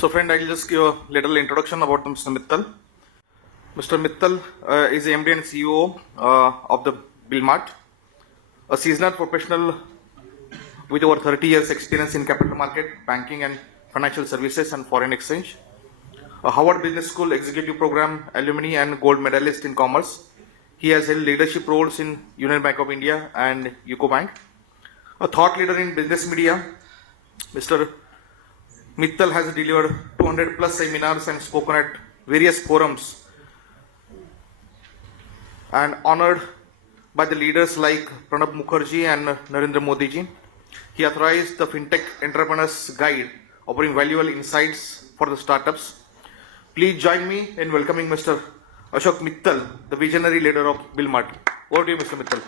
So friend, I'll just give a little introduction about Mr. Mittal. Mr. Mittal is the MD and CEO of the Bilmart, a seasoned professional with over 30 years experience in capital market, banking and financial services and foreign exchange. A Harvard Business School executive program alumni and gold medalist in commerce. He has held leadership roles in Union Bank of India and UCO Bank. A thought leader in business media, Mr. Mittal has delivered 200 plus seminars and spoken at various forums and honored by the leaders like Pranab Mukherjee and Narendra Modi ji. He authorized the FinTech Entrepreneurs Guide, offering valuable insights for the startups. Please join me in welcoming Mr. Ashok Mittal, the visionary leader of Bilmart. Over to you, Mr. Mittal.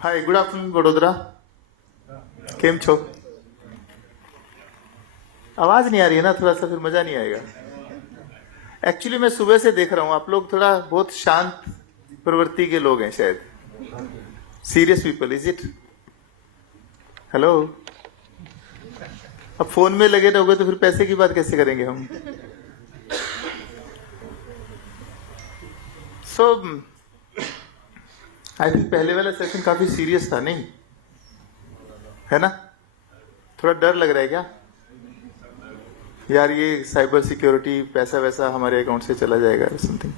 Hi, good afternoon Vadodara. केम छो? आवाज नहीं आ रही है ना, थोड़ा सा फिर मजा नहीं आएगा। एक्चुअली मैं सुबह से देख रहा हूं आप लोग थोड़ा बहुत शांत प्रवृत्ति के लोग हैं शायद। Serious people, is it? Hello, अब फोन में लगे रहोगे तो फिर पैसे की बात कैसे करेंगे हम? सो आई थिंक पहले वाला सेशन काफी सीरियस था, नहीं है ना? थोड़ा डर लग रहा है क्या यार, ये साइबर सिक्योरिटी पैसा वैसा हमारे अकाउंट से चला जाएगा समथिंग?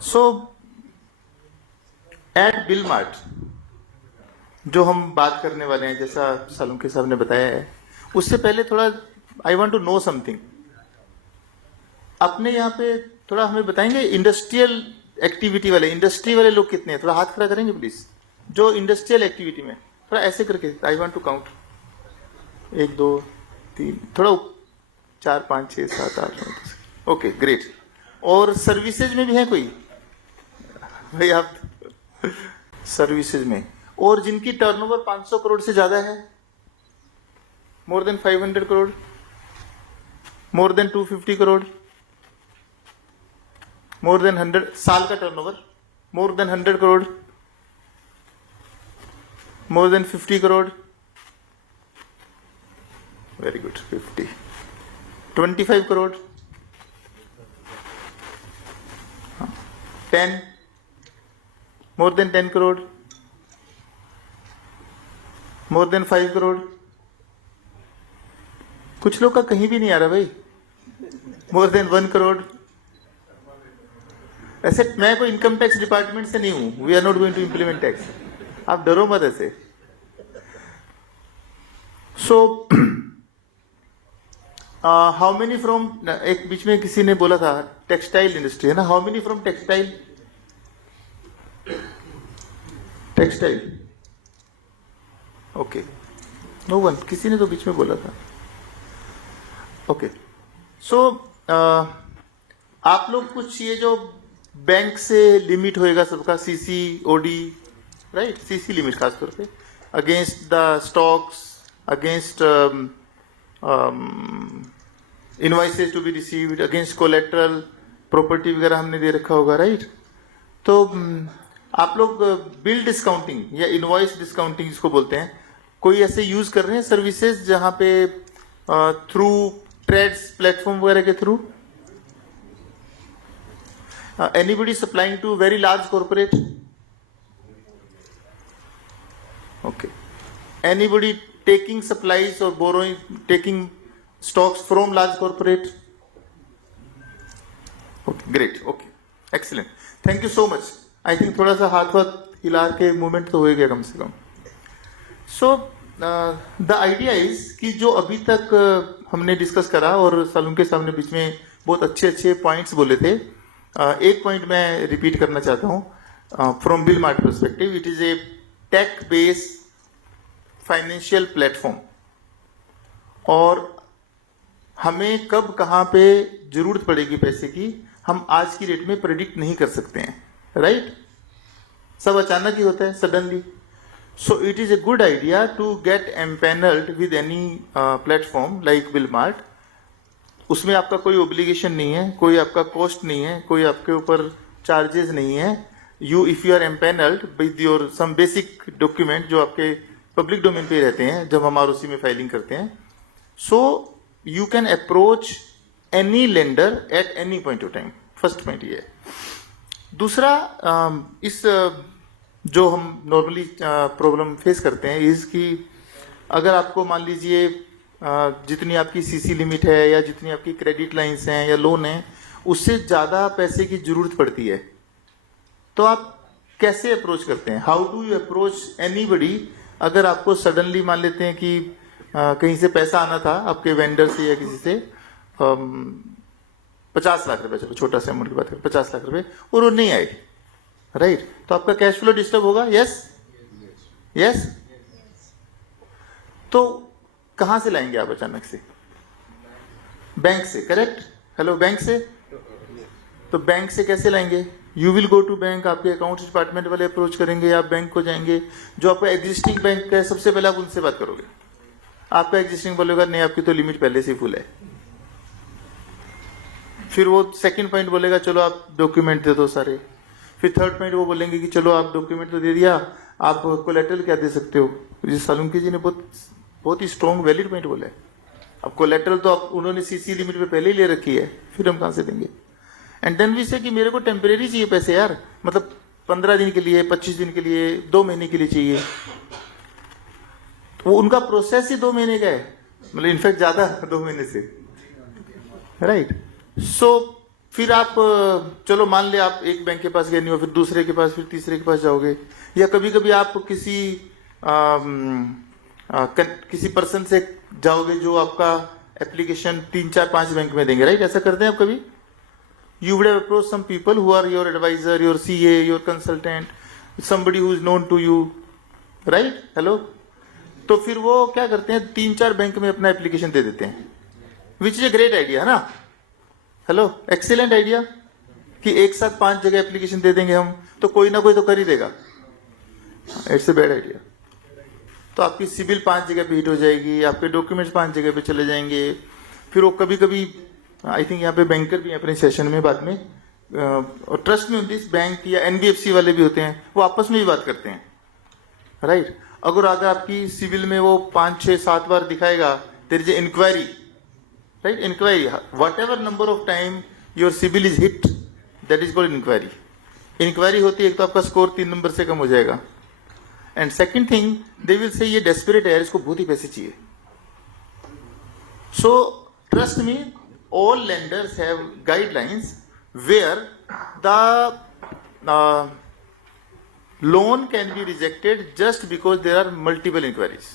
सो एट बिलमार्ट जो हम बात करने वाले हैं, जैसा सालुंके साहब ने बताया है, उससे पहले थोड़ा I want to know something. अपने यहाँ पे थोड़ा हमें बताएंगे इंडस्ट्रियल एक्टिविटी वाले, इंडस्ट्री वाले लोग कितने हैं? थोड़ा हाथ खड़ा करेंगे प्लीज, जो इंडस्ट्रियल एक्टिविटी में, थोड़ा ऐसे करके आई वांट टू काउंट। 1 2 3, थोड़ा 4 5 6 7 8 9 10। Okay, great. और सर्विसेज में भी है कोई भाई? आप सर्विसेज में, और जिनकी टर्नओवर 500 करोड़ से ज्यादा है, more than 500 crore, more than 250 crore, more than 100 साल का turnover, more than 100 crore, more than 50 crore, very good, 50, 25 crore, 10, more than 10 crore, more than 5 crore. कुछ लोग का कहीं भी नहीं आ रहा भाई। More than 1 crore. ऐसे मैं कोई इनकम टैक्स डिपार्टमेंट से नहीं हूं, we are not going to implement tax, आप डरो मत ऐसे। सो हाउ मेनी फ्रॉम, एक बीच में किसी ने बोला था टेक्सटाइल इंडस्ट्री है ना, how many from textile? Textile, okay, no one, किसी ने तो बीच में बोला था। ओके, सो आप लोग कुछ ये जो बैंक से लिमिट होएगा सबका, CC OD, right, CC limit खासतौर पे, against the stocks, against invoices to be received, against collateral, property वगैरह हमने दे रखा होगा, राइट? तो आप लोग बिल डिस्काउंटिंग या इनवॉइस डिस्काउंटिंग इसको बोलते हैं, कोई ऐसे यूज कर रहे हैं सर्विसेज जहां पे थ्रू ट्रेड्स प्लेटफॉर्म वगैरह के through? Anybody supplying to very large corporate? Okay. Anybody taking supplies or borrowing, taking stocks from large corporate? Okay, great. Okay, excellent. Thank you so much. I think थोड़ा सा हाथ हिला के movement तो हो गया कम से कम। So the idea is कि जो अभी तक हमने डिस्कस करा, और सालुंके साहब ने बीच में बहुत अच्छे पॉइंट्स बोले थे, एक पॉइंट मैं रिपीट करना चाहता हूं from Billmart perspective. It is a tech based financial platform, और हमें कब कहां पे जरूरत पड़ेगी पैसे की, हम आज की डेट में प्रेडिक्ट नहीं कर सकते हैं, राइट? सब अचानक ही होता है, suddenly. So it is a good idea to get empanelled with any platform like Billmart. उसमें आपका कोई ओब्लिगेशन नहीं है, कोई आपका कॉस्ट नहीं है, कोई आपके ऊपर चार्जेस नहीं है, you if you are empaneled with your some basic document जो आपके पब्लिक डोमेन पे रहते हैं जब हम आरओसी में फाइलिंग करते हैं, so you can approach any lender at any point of time. First point ये है. दूसरा, इस जो हम नॉर्मली प्रॉब्लम फेस करते हैं इस कि अगर आपको मान लीजिए जितनी आपकी सीसी लिमिट है या जितनी आपकी क्रेडिट लाइंस हैं या लोन है उससे ज़्यादा पैसे की जरूरत पड़ती है, तो आप कैसे अप्रोच करते हैं? How do you approach anybody? अगर आपको सडनली मान लेते हैं कि कहीं से पैसा आना था आपके वेंडर से या किसी से 50 लाख रुपए, चलो छोटा सा अमाउंट की बात करें, 50 लाख रुपए, और वो नहीं आए, राइट? तो आपका कैश फ्लो डिस्टर्ब होगा. Yes yes. तो कहां से लाएंगे आप अचानक से? बैंक से, करेक्ट? हेलो, बैंक से. तो बैंक से कैसे लाएंगे? You will go to bank, आपके अकाउंट्स डिपार्टमेंट वाले अप्रोच करेंगे, आप बैंक को जाएंगे. जो आपका एग्जिस्टिंग बैंक है सबसे पहले आप उनसे बात करोगे. आपका एग्जिस्टिंग बोलेगा नहीं आपकी तो लिमिट पहले से फुल है. फिर वो सेकंड पॉइंट बोलेगा चलो आप डॉक्यूमेंट दे दो सारे. फिर थर्ड पॉइंट वो बोलेंगे कि चलो आप डॉक्यूमेंट तो दे दिया, आप कोलेटरल क्या दे सकते हो? जिस सालुंकी जी ने बहुत ही स्ट्रॉन्ग वैलिड पॉइंट बोला है. अब कोलेटरल तो आप उन्होंने सीसी लिमिट पे पहले ही ले रखी है, फिर हम कहां से देंगे? एंड देन वी से कि मेरे को टेम्परेरी चाहिए पैसे यार, मतलब 15 दिन के लिए, 25 दिन के लिए, 2 महीने के लिए चाहिए. वो उनका प्रोसेस ही 2 महीने का है, मतलब इनफैक्ट ज्यादा 2 महीने से, राइट? सो फिर आप चलो मान ले आप एक बैंक के पास गए नहीं हो, फिर दूसरे के पास, फिर तीसरे के पास जाओगे, या कभी कभी आप किसी पर्सन से जाओगे जो आपका एप्लीकेशन 3, 4, 5 बैंक में देंगे, राइट? ऐसा करते हैं आप कभी? You would have approached some people who are your advisor, your CA, your consultant, somebody who is known to you, right? Hello? तो फिर वो क्या करते हैं, 3-4 बैंक में अपना एप्लीकेशन दे देते हैं, which is a great idea, है ना? हेलो, एक्सीलेंट आइडिया कि एक साथ 5 जगह एप्लीकेशन दे देंगे हम, तो कोई ना कोई तो कर ही देगा. It's a bad idea. तो आपकी सिविल 5 जगह पे हिट हो जाएगी, आपके डॉक्यूमेंट्स 5 जगह पे चले जाएंगे. फिर वो कभी कभी आई थिंक यहाँ पे बैंकर भी हैं अपने सेशन में बाद में, और ट्रस्ट में होती है बैंक या एनबीएफसी वाले भी होते हैं, वो आपस में भी बात करते हैं, राइट? अगर आपकी सिविल में वो 5, 6, 7 बार दिखाएगा there is inquiry, right? Inquiry, whatever number of time your CIBIL is hit, that is called inquiry. Inquiry होती है, एक तो आपका स्कोर 3 नंबर से कम हो जाएगा, and second thing they will say ये डेस्परेट है, इसको बहुत ही पैसे चाहिए. So trust me, all lenders have guidelines where the loan can be rejected just because there are multiple inquiries.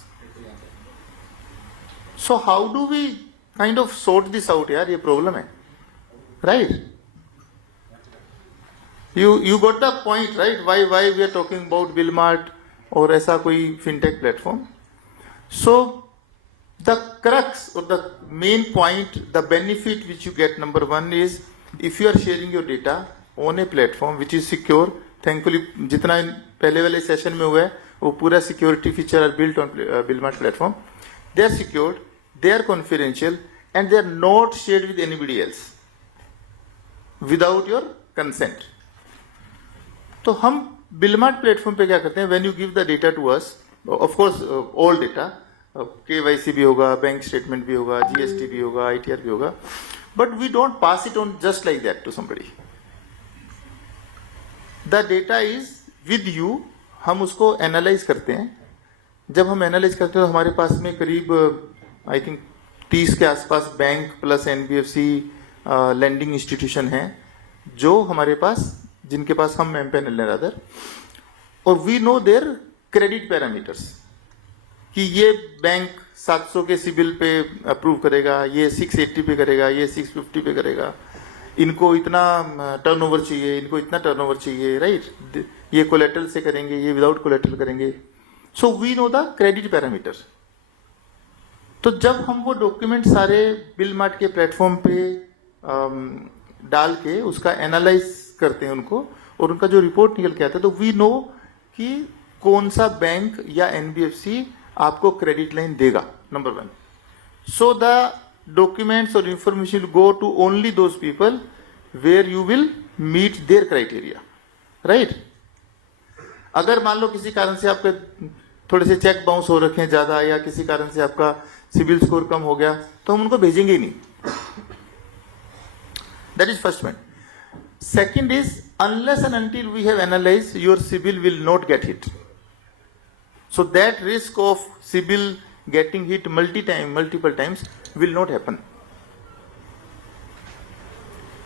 So how do we kind of sort this out? यार, ये problem है, right? You got the point, right? Why we are talking about Billmart और ऐसा कोई fintech platform? So the crux or the main point, the benefit which you get, number one is if you are sharing your data on a platform which is secure. Thankfully जितना पहले वाले session में हुआ है वो पूरा security feature are built on Billmart platform. They are secured, they are confidential and they are not shared with anybody else without your consent. तो हम बिलमार्ट प्लेटफॉर्म पे क्या करते हैं, when you give the data to us, of course all data, KYC भी होगा, bank statement भी होगा, GST भी होगा, ITR भी होगा, but we don't pass it on just like that to somebody. The data is with you. हम उसको एनालाइज करते हैं. जब हम एनालाइज करते हैं तो हमारे पास में करीब आई थिंक 30 के आसपास bank plus NBFC lending institution हैं जो हमारे पास, जिनके पास हम एम्पेनल है रादर, और we know their credit parameters कि ये बैंक 700 के सिबिल पे अप्रूव करेगा, ये 680 पे करेगा, ये 650 पे करेगा, इनको इतना टर्नओवर चाहिए, इनको इतना टर्नओवर चाहिए, राइट? ये कोलेटरल से करेंगे, ये विदाउट कोलेटरल करेंगे. So we know the credit parameter. तो जब हम वो डॉक्यूमेंट सारे बिलमार्ट के प्लेटफॉर्म पे डाल के उसका एनालाइज करते हैं उनको, और उनका जो रिपोर्ट निकल के आता है, तो वी नो कि कौन सा बैंक या NBFC आपको क्रेडिट लाइन देगा, नंबर 1. सो द डॉक्यूमेंट्स और information go to only those people where you will meet their criteria, right? अगर मान लो किसी कारण से आपके थोड़े से चेक बाउंस हो रखे हैं ज्यादा, या किसी कारण से आपका सिविल स्कोर कम हो गया, तो हम उनको भेजेंगे ही नहीं. That is first point. Second is, unless and until we have analyzed, your CIBIL will not get hit. So that risk of CIBIL getting hit multiple times will not happen.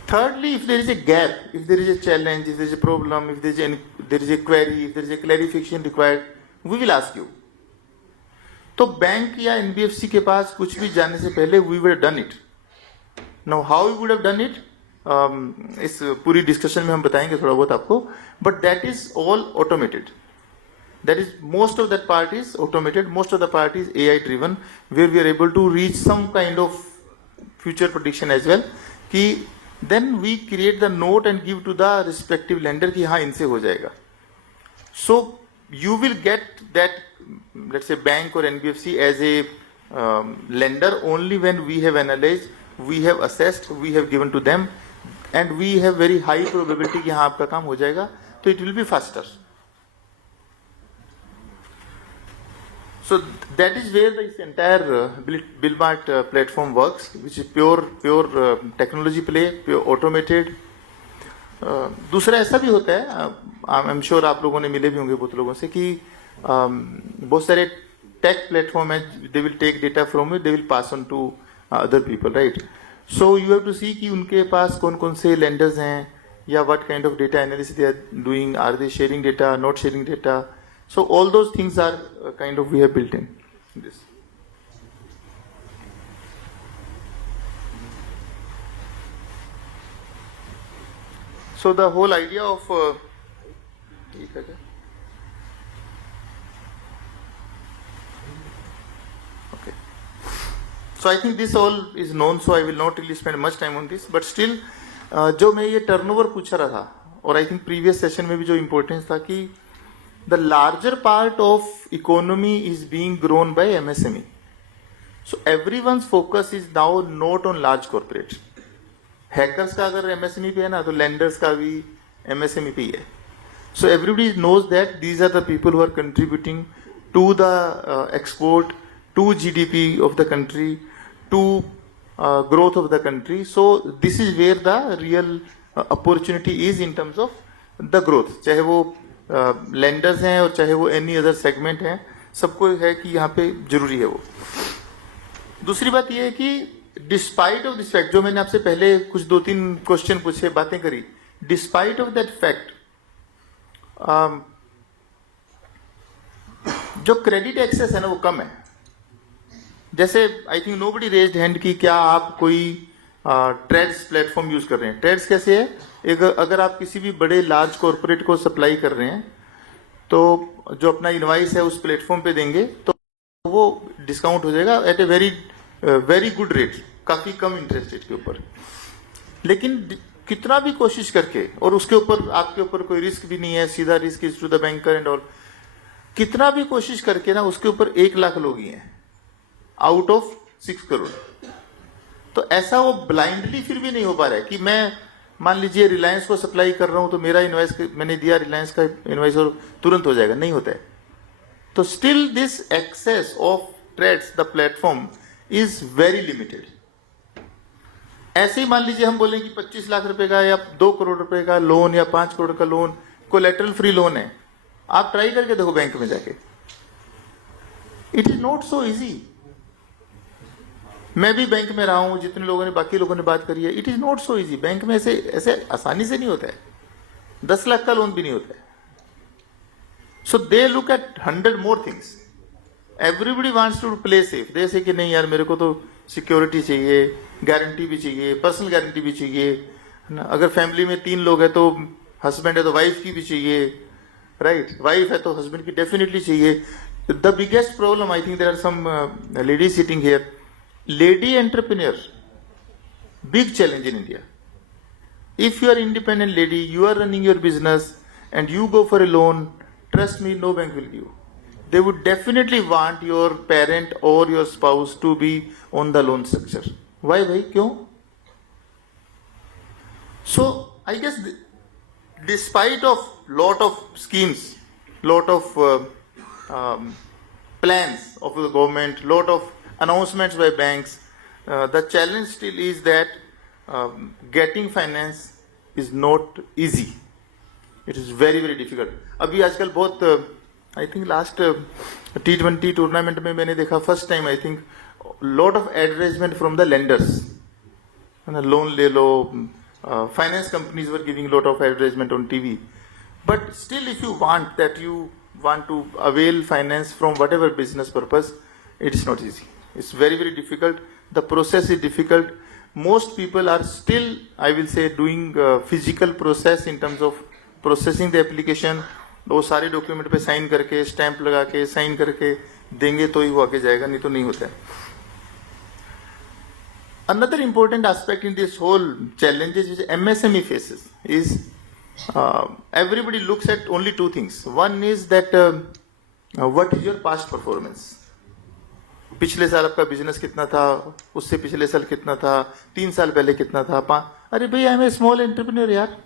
Thirdly, if there is a gap, if there is a challenge, if there is a problem, if there is a query, if there is a clarification required, we will ask you. तो bank या NBFC के पास कुछ भी जाने से पहले we would have done it. Now how we would have done it? इस पूरी डिस्कशन में हम बताएंगे थोड़ा बहुत आपको, but that is all automated. That is most of that part is automated, most of the part is AI driven, where we are able to reach some kind of future prediction as well, कि then we create the note and give to the respective lender कि हाँ इनसे हो जाएगा. So you will get that, let's say bank और NBFC as a lender only when we have analysed, we have assessed, we have given to them, and we have very high probability कि हाँ आपका काम हो जाएगा, तो it will be faster. So that is where this entire BillMart platform works, which is pure technology play, pure automated. दूसरा ऐसा भी होता है, आई एम श्योर आप लोगों ने मिले भी होंगे बहुत लोगों से, कि बहुत सारे टेक प्लेटफॉर्म है, they will take data from it, they will pass on to other people, right. So you have to see कि उनके पास कौन कौन से लेंडर्स हैं, या what kind of data analysis they are doing, are they sharing data, not sharing data. So all those things are kind of we have built in this. So the whole idea of So I think this all is known, so I will not really spend much time on this. But still, जो मैं ये turnover पूछ रहा था, और I think previous session में भी जो इम्पोर्टेंस था, कि the larger part of economy is being grown by MSME. So everyone's focus is now not on large corporate. Hackers का अगर MSME पे है ना, तो लेंडर्स का भी MSME पे ही है. So everybody knows that these are the people who are contributing to the export, to GDP of the country, to growth of the country. So this is where the real opportunity is in terms of the growth. चाहे वो lenders हैं और चाहे वो any other segment हैं, सबको है कि यहाँ पे जरूरी है वो. दूसरी बात ये है कि डिस्पाइट ऑफ दिस फैक्ट, जो मैंने आपसे पहले कुछ 2-3 क्वेश्चन पूछे, बातें करी, डिस्पाइट ऑफ दैट फैक्ट, जो क्रेडिट एक्सेस है ना वो कम है. जैसे I think nobody raised hand कि क्या आप कोई ट्रेड्स प्लेटफॉर्म यूज कर रहे हैं. ट्रेड्स कैसे है, एक अगर आप किसी भी बड़े लार्ज कॉर्पोरेट को सप्लाई कर रहे हैं, तो जो अपना इनवाइस है उस प्लेटफॉर्म पे देंगे तो वो डिस्काउंट हो जाएगा at a very good rate, काफी कम इंटरेस्ट रेट के ऊपर. लेकिन कितना भी कोशिश करके, और उसके ऊपर आपके ऊपर कोई रिस्क भी नहीं है, सीधा risk is to the banker and all, कितना भी कोशिश करके ना उसके ऊपर 1 लाख लोग ही हैं आउट ऑफ 6 करोड़. तो ऐसा वो ब्लाइंडली फिर भी नहीं हो पा रहा है कि मैं मान लीजिए रिलायंस को सप्लाई कर रहा हूं, तो मेरा इनवाइस मैंने दिया रिलायंस का इनवाइस और तुरंत हो जाएगा, नहीं होता है. तो still this access of trades the platform is very limited. ऐसे ही मान लीजिए हम बोलें कि 25 लाख रुपए का या 2 करोड़ रुपए का लोन या 5 करोड़ का लोन कोलेटरल फ्री लोन है, आप ट्राई करके देखो बैंक में जाके. It is not so easy. मैं भी बैंक में रहा हूं, जितने लोगों ने बाकी लोगों ने बात करी है, it is not so easy. Bank में ऐसे आसानी से नहीं होता है. 10 लाख का लोन भी नहीं होता है. So they look at 100 more things. Everybody wants to play safe. They say कि नहीं यार, मेरे को तो सिक्योरिटी चाहिए, गारंटी भी चाहिए, पर्सनल गारंटी भी चाहिए, है ना. अगर फैमिली में 3 लोग है तो हस्बैंड है तो वाइफ की भी चाहिए, राइट. वाइफ है तो हस्बैंड की डेफिनेटली चाहिए. The biggest problem, I think there are some ladies sitting here, lady entrepreneur, big challenge in India. If you are independent lady, you are running your business and you go for a loan, trust me, no bank will give. They would definitely want your parent or your spouse to be on the loan structure. Why bhai, kyun? So I guess despite of lot of schemes, lot of plans of the government, lot of announcements by banks. The challenge still is that getting finance is not easy. It is very very difficult. अभी आजकल बहुत I think last T20 tournament में मैंने देखा first time I think lot of advertisement from the lenders. Loan ले लो. Finance companies were giving lot of advertisement on TV. But still, if you want to avail finance from whatever business purpose, it is not easy. It's very very difficult. The process is difficult. Most people are still, I will say, doing physical process in terms of processing the application. वो सारे document पे sign करके stamp लगा के sign करके देंगे तो ही वो आगे जाएगा, नहीं तो नहीं होता है. Another important aspect in this whole challenges which MSME faces is everybody looks at only two things. One is that what is your past performance. पिछले साल आपका बिजनेस कितना था, उससे पिछले साल कितना था, 3 साल पहले कितना था. अरे भाई, I am a small entrepreneur यार.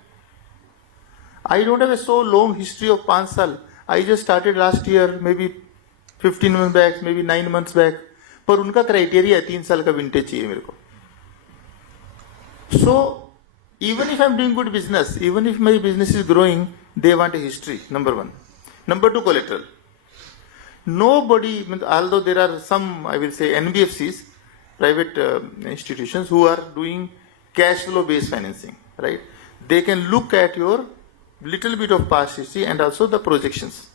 I don't have a so long history of 5 साल. I just started last year, maybe 15 months back, maybe 9 months back. पर उनका क्राइटेरिया है 3 साल का विंटेज चाहिए मेरे को. So even if I'm doing good business, even if my business is growing, they want a history, number one. Number two, collateral. Nobody, although there are some, I will say, NBFCs, private institutions who are doing cash flow based financing, right? They can look at your little bit of past history and also the projections.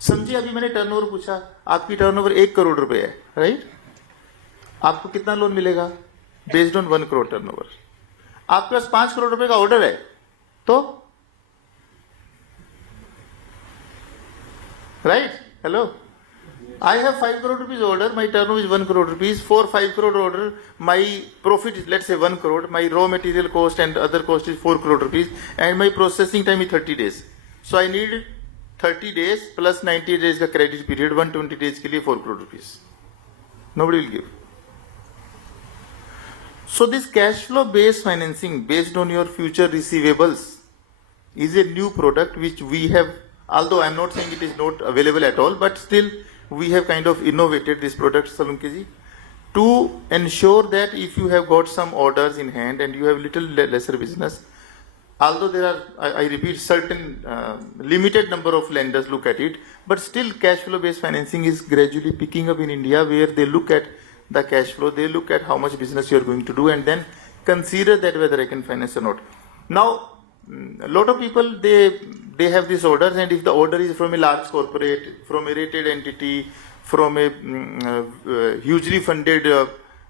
समझिए, अभी मैंने turnover पूछा, आपकी turnover 1 crore रुपए है, right? आपको कितना loan मिलेगा? Based on 1 crore turnover. आपके पास 5 करोड़ रुपए का ऑर्डर है तो, right? Hello, I have 5 crore rupees order, my turnover is 1 crore rupees. For 5 crore order, my profit is, let's say, 1 crore. My raw material cost and other cost is 4 crore rupees, and my processing time is 30 days. So I need 30 days plus 90 days का credit period, 120 days के लिए 4 crore rupees. Nobody will give. So this cash flow based financing based on your future receivables is a new product which we have, although I am not saying it is not available at all, but still we have kind of innovated this product, Salunke ji, to ensure that if you have got some orders in hand and you have little lesser business, although there are, I repeat, certain limited number of lenders look at it, but still cash flow based financing is gradually picking up in India, where they look at the cash flow, they look at how much business you are going to do and then consider that whether I can finance or not. Now, a lot of people, they have these orders, and if the order is from a large corporate, from a rated entity, from a hugely funded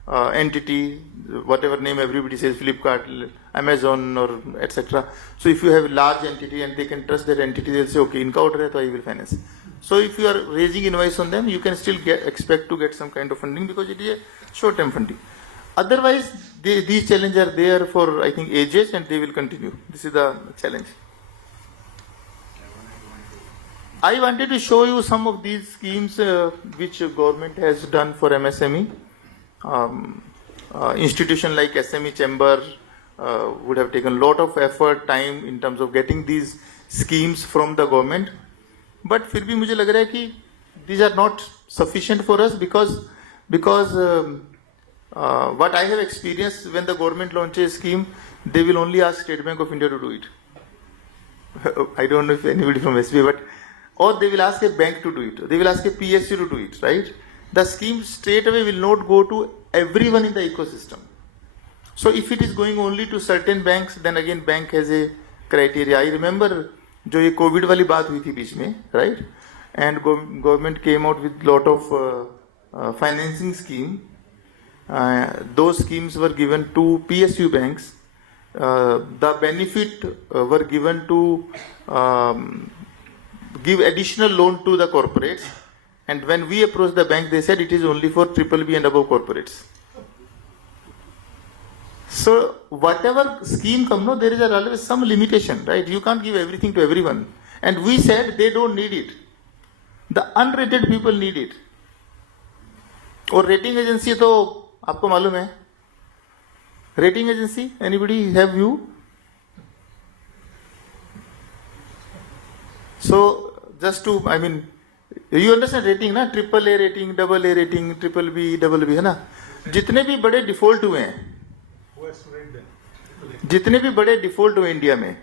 entity, whatever name everybody says, Flipkart, Amazon, or etc. So if you have a large entity and they can trust that entity, they'll say, okay, inka order hai to I will finance. So if you are raising invoice on them, you can still expect to get some kind of funding because it is a short-term funding. Otherwise, these challenges are there for, I think, ages, and they will continue. This is the challenge. I wanted to show you some of these schemes which government has done for MSME. Institution like SME Chamber would have taken a lot of effort, time in terms of getting these schemes from the government. But फिर भी मुझे लग रहा है कि these are not sufficient for us because what I have experienced, when the government launches a scheme, they will only ask State Bank of India to do it. I don't know if anybody from SBI, but or they will ask a bank to do it. They will ask a PSU to do it, right? The scheme straight away will not go to everyone in the ecosystem. So if it is going only to certain banks, then again bank has a criteria. I remember जो ये Covid वाली बात हुई थी बीच में, right? And government came out with lot of financing scheme. Those schemes were given to PSU banks. The benefit were given to give additional loan to the corporates. And when we approached the bank, they said it is only for BBB and above corporates. So whatever scheme comes, no, there is always some limitation, right? You can't give everything to everyone. And we said they don't need it. The unrated people need it. और rating agency तो आपको मालूम है? Rating agency, anybody have view? So just to I mean you understand rating ना, triple A rating, double A rating, triple B, double B, है ना? जितने भी बड़े डिफॉल्ट हुए हैं, जितने भी बड़े डिफॉल्ट हुए इंडिया में,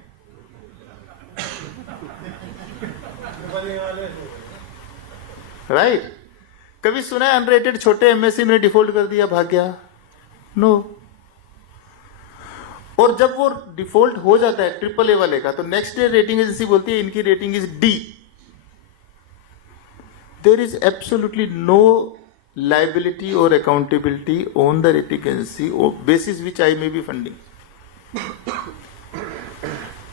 राइट? कभी सुना है अनरेटेड छोटे एमएससी में डिफॉल्ट कर दिया, भाग गया? नो। और जब वो डिफॉल्ट हो जाता है ट्रिपल ए वाले का, तो नेक्स्ट डे रेटिंग एजेंसी बोलती है इनकी rating is D. There is absolutely no liability or accountability on the rating agency or basis which I may be funding.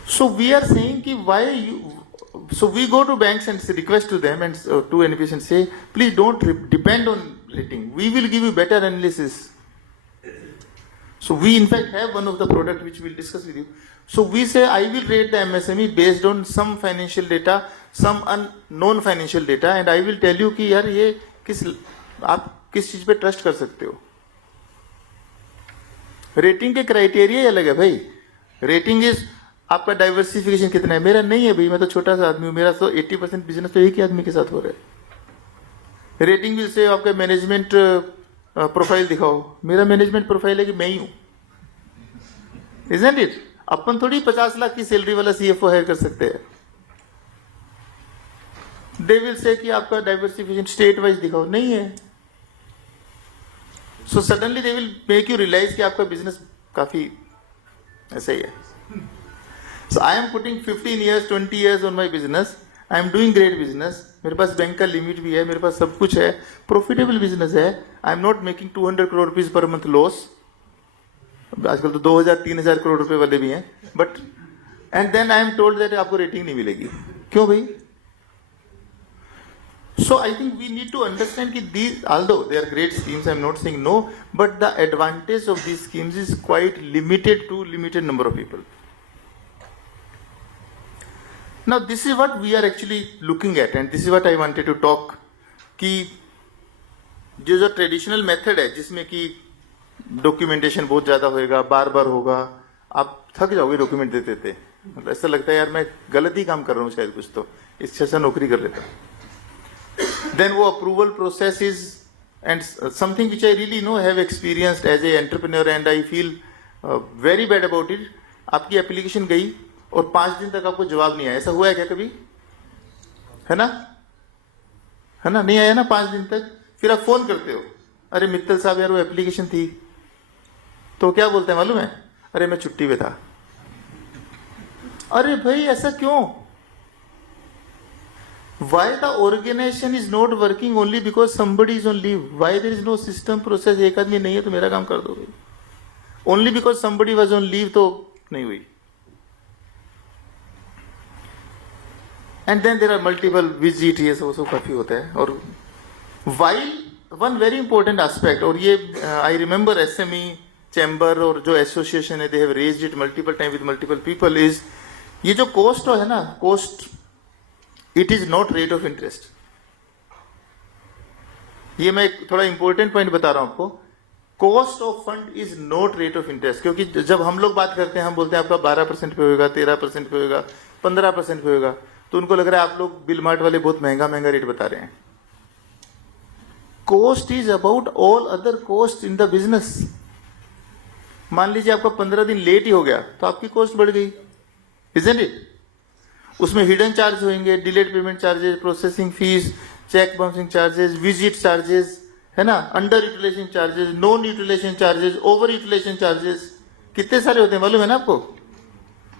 So we are saying ki why you, so we go to banks and request to them and to NBS and say, please don't depend on rating. We will give you better analysis. So we in fact have one of the product which we'll discuss with you. So we say I will rate the MSME based on some financial data, some unknown financial data, and I will tell you कि यार ये आप किस चीज पे trust कर सकते हो. रेटिंग के क्राइटेरिया अलग है भाई. रेटिंग इज आपका डाइवर्सिफिकेशन कितना है. मेरा नहीं है भाई, मैं तो छोटा सा आदमी हूं. मेरा तो 80% बिजनेस तो एक ही आदमी के साथ हो रहा है. रेटिंग विल से आपका मैनेजमेंट प्रोफाइल दिखाओ. मेरा मैनेजमेंट प्रोफाइल है कि मैं ही हूं. Isn't it? अपन थोड़ी 50 लाख की सैलरी वाला CFO हायर कर सकते हैं. दे विल से कि आपका डाइवर्सिफिकेशन स्टेट वाइज दिखाओ. नहीं है. So suddenly they will make you realise कि आपका बिजनेस काफी ऐसा ही है. So I am putting 15 years 20 years on my business. I am doing great business. मेरे पास बैंक का लिमिट भी है, मेरे पास सब कुछ है, प्रॉफिटेबल बिजनेस है. I am not making 200 crore rupees per month loss. आजकल तो 2000-3000 करोड़ रुपए वाले भी हैं. But and then I am told that आपको रेटिंग नहीं मिलेगी. क्यों भाई? So I think we need to understand that these, although they are great schemes, I am not saying no, but the advantage of these schemes is quite limited to limited number of people. Now this is what we are actually looking at, and this is what I wanted to talk. कि जो traditional method है जिसमें कि documentation बहुत ज्यादा होएगा, बार बार होगा, आप थक जाओगे डॉक्यूमेंट देते देते. मतलब ऐसा लगता है यार मैं गलत ही काम कर रहा हूँ शायद कुछ, तो इससे अच्छा नौकरी कर लेता. Then वो approval process is and something which I really know have experienced as a entrepreneur and I feel very bad about it. आपकी एप्लीकेशन गई और 5 दिन तक आपको जवाब नहीं आया. ऐसा हुआ है क्या कभी? है ना? है ना? नहीं आया ना 5 दिन तक. फिर आप फोन करते हो, अरे मित्तल साहब यार वो एप्लीकेशन थी. तो क्या बोलते हैं मालूम है? अरे मैं छुट्टी पे था. अरे भाई ऐसा क्यों? Why the organization is not working only because somebody is on leave? Why there is no system process? एक आदमी नहीं है तो मेरा काम कर दो. Only because somebody was on leave तो नहीं हुई. And then there are multiple visit, ये सब काफी होता है. और while one very important aspect, और ये I remember SME chamber और जो association है, they have raised it multiple time with multiple people, is ये जो cost है ना, cost it is not rate of interest. ये मैं एक थोड़ा इंपॉर्टेंट पॉइंट बता रहा हूं आपको. Cost of fund is not rate of interest. क्योंकि जब हम लोग बात करते हैं, हम बोलते हैं आपका 12% पे होगा, 13% पे होगा, 15% पे होगा, तो उनको लग रहा है आप लोग बिल मार्ट वाले बहुत महंगा महंगा रेट बता रहे हैं. Cost is about all other cost in the business. मान लीजिए आपका 15 दिन लेट ही हो गया तो आपकी कॉस्ट बढ़ गई. Isn't it? उसमें हिडन चार्ज होंगे, delayed payment charges, processing fees, cheque bouncing charges, visit charges, है ना, under utilisation charges, non utilisation charges, over utilisation charges. कितने सारे होते हैं मालूम है ना आपको?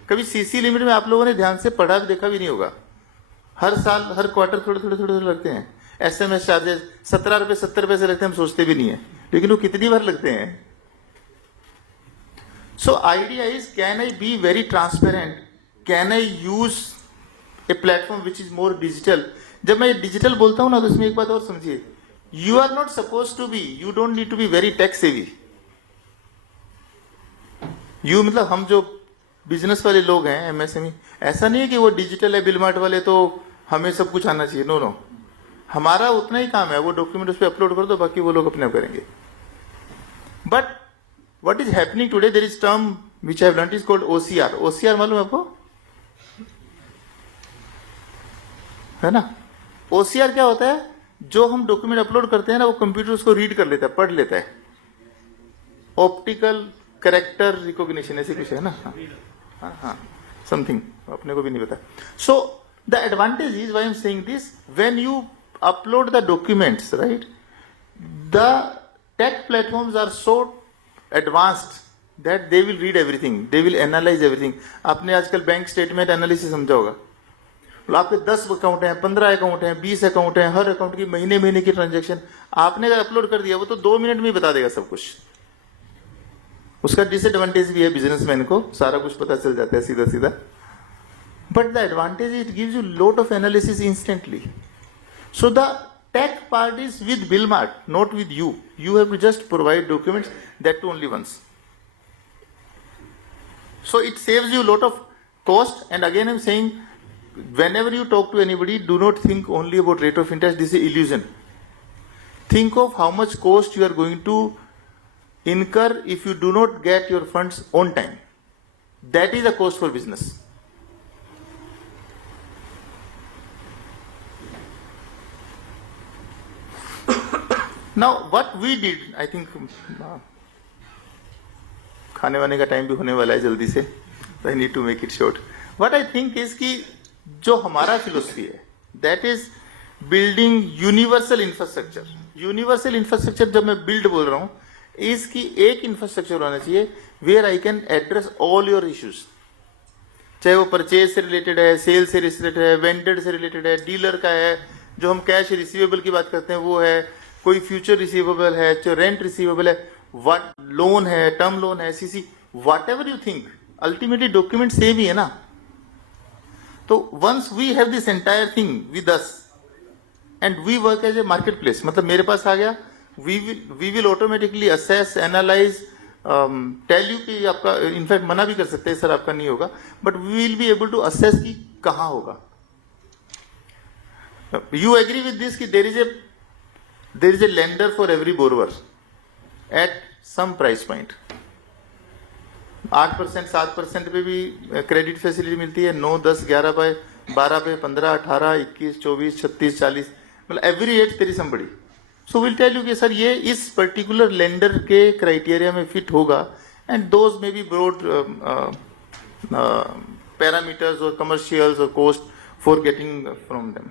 कभी सीसी लिमिट में आप लोगों ने ध्यान से पढ़ा देखा भी नहीं होगा. हर साल हर क्वार्टर थोड़े थोड़े थोड़े लगते हैं. SMS चार्जेस 17 रुपए 70 पैसे लगते हैं, हम सोचते भी नहीं है, लेकिन वो कितनी बार लगते हैं. So idea is, can I be very transparent? Can I use a platform which is more digital? जब मैं डिजिटल बोलता हूं ना, तो इसमें एक बात और समझिए. You are not suppose to be, you don't need to be very tech savvy. You मतलब हम जो बिजनेस वाले लोग हैं, MSME, ऐसा नहीं है कि वो डिजिटल है बिल मार्ट वाले तो हमें सब कुछ आना चाहिए. नो नो, हमारा उतना ही काम है, वो डॉक्यूमेंट उस पर अपलोड कर दो, बाकी वो लोग अपने आप करेंगे. But what is happening today, there is term which I have learned is called OCR. OCR मालूम है आपको? है ना। OCR क्या होता है, जो हम डॉक्यूमेंट अपलोड करते हैं ना वो कंप्यूटर उसको रीड कर लेता है, पढ़ लेता है, ऑप्टिकल कैरेक्टर रिकॉग्निशन ऐसे कुछ है ना, हाँ हाँ समथिंग अपने को भी नहीं पता. So the advantage is why I am saying this, when you upload the documents, right, the tech platforms are so advanced that they will read everything, they will analyze everything. आपने आजकल bank statement analysis समझा होगा, तो आपके 10 account हैं, 15 account हैं, 20 account हैं, हर account की महीने महीने की ट्रांजैक्शन आपने अगर अपलोड कर दिया वो तो 2 मिनट में ही बता देगा सब कुछ. उसका डिसएडवांटेज भी है बिजनेसमैन को, सारा कुछ पता चल जाता है सीधा सीधा, but the advantage it gives you lot of analysis instantly. So the tech part is with Billmart, not with you. You have to just provide documents, that too only once. So it saves you a lot of cost. And again I'm saying, whenever you talk to anybody, do not think only about rate of interest. This is illusion. Think of how much cost you are going to incur if you do not get your funds on time. That is a cost for business. Now what we did, I think खाने वाने का time भी होने वाला है जल्दी से, I need to make it short. What I think is कि जो हमारा फिलोसफी है, that is building universal infrastructure. Universal infrastructure जब मैं build बोल रहा हूँ, इसकी एक infrastructure होना चाहिए where I can address all your issues. चाहे वो परचेज से रिलेटेड है, सेल से रिलेटेड है, वेंडर से रिलेटेड है, डीलर का है, जो हम कैश रिसीवेबल की बात करते हैं वो है, कोई फ्यूचर रिसीवेबल है, जो रेंट रिसीवेबल है, व्हाट लोन है, टर्म लोन है, CC, whatever you think, ultimately document same ही है ना. तो once we have this entire thing with us and we work as a marketplace, मतलब मेरे पास आ गया, we will automatically assess, analyse, tell you कि आपका, इनफैक्ट मना भी कर सकते हैं सर आपका नहीं होगा, but we will be able to assess कि कहां होगा. यू एग्री विद दिस कि there is a lender for every borrower at some price point. 8%, 7% पे भी क्रेडिट फैसिलिटी मिलती है, 9, 10, 11 पे, 12 पे, 15, 18, 21, 24, 36, 40, मतलब एवरी एज तेरी somebody. So we'll tell you कि सर ये इस पर्टिकुलर लेंडर के क्राइटेरिया में फिट होगा, and those may be broad parameters or commercials or cost for getting from them.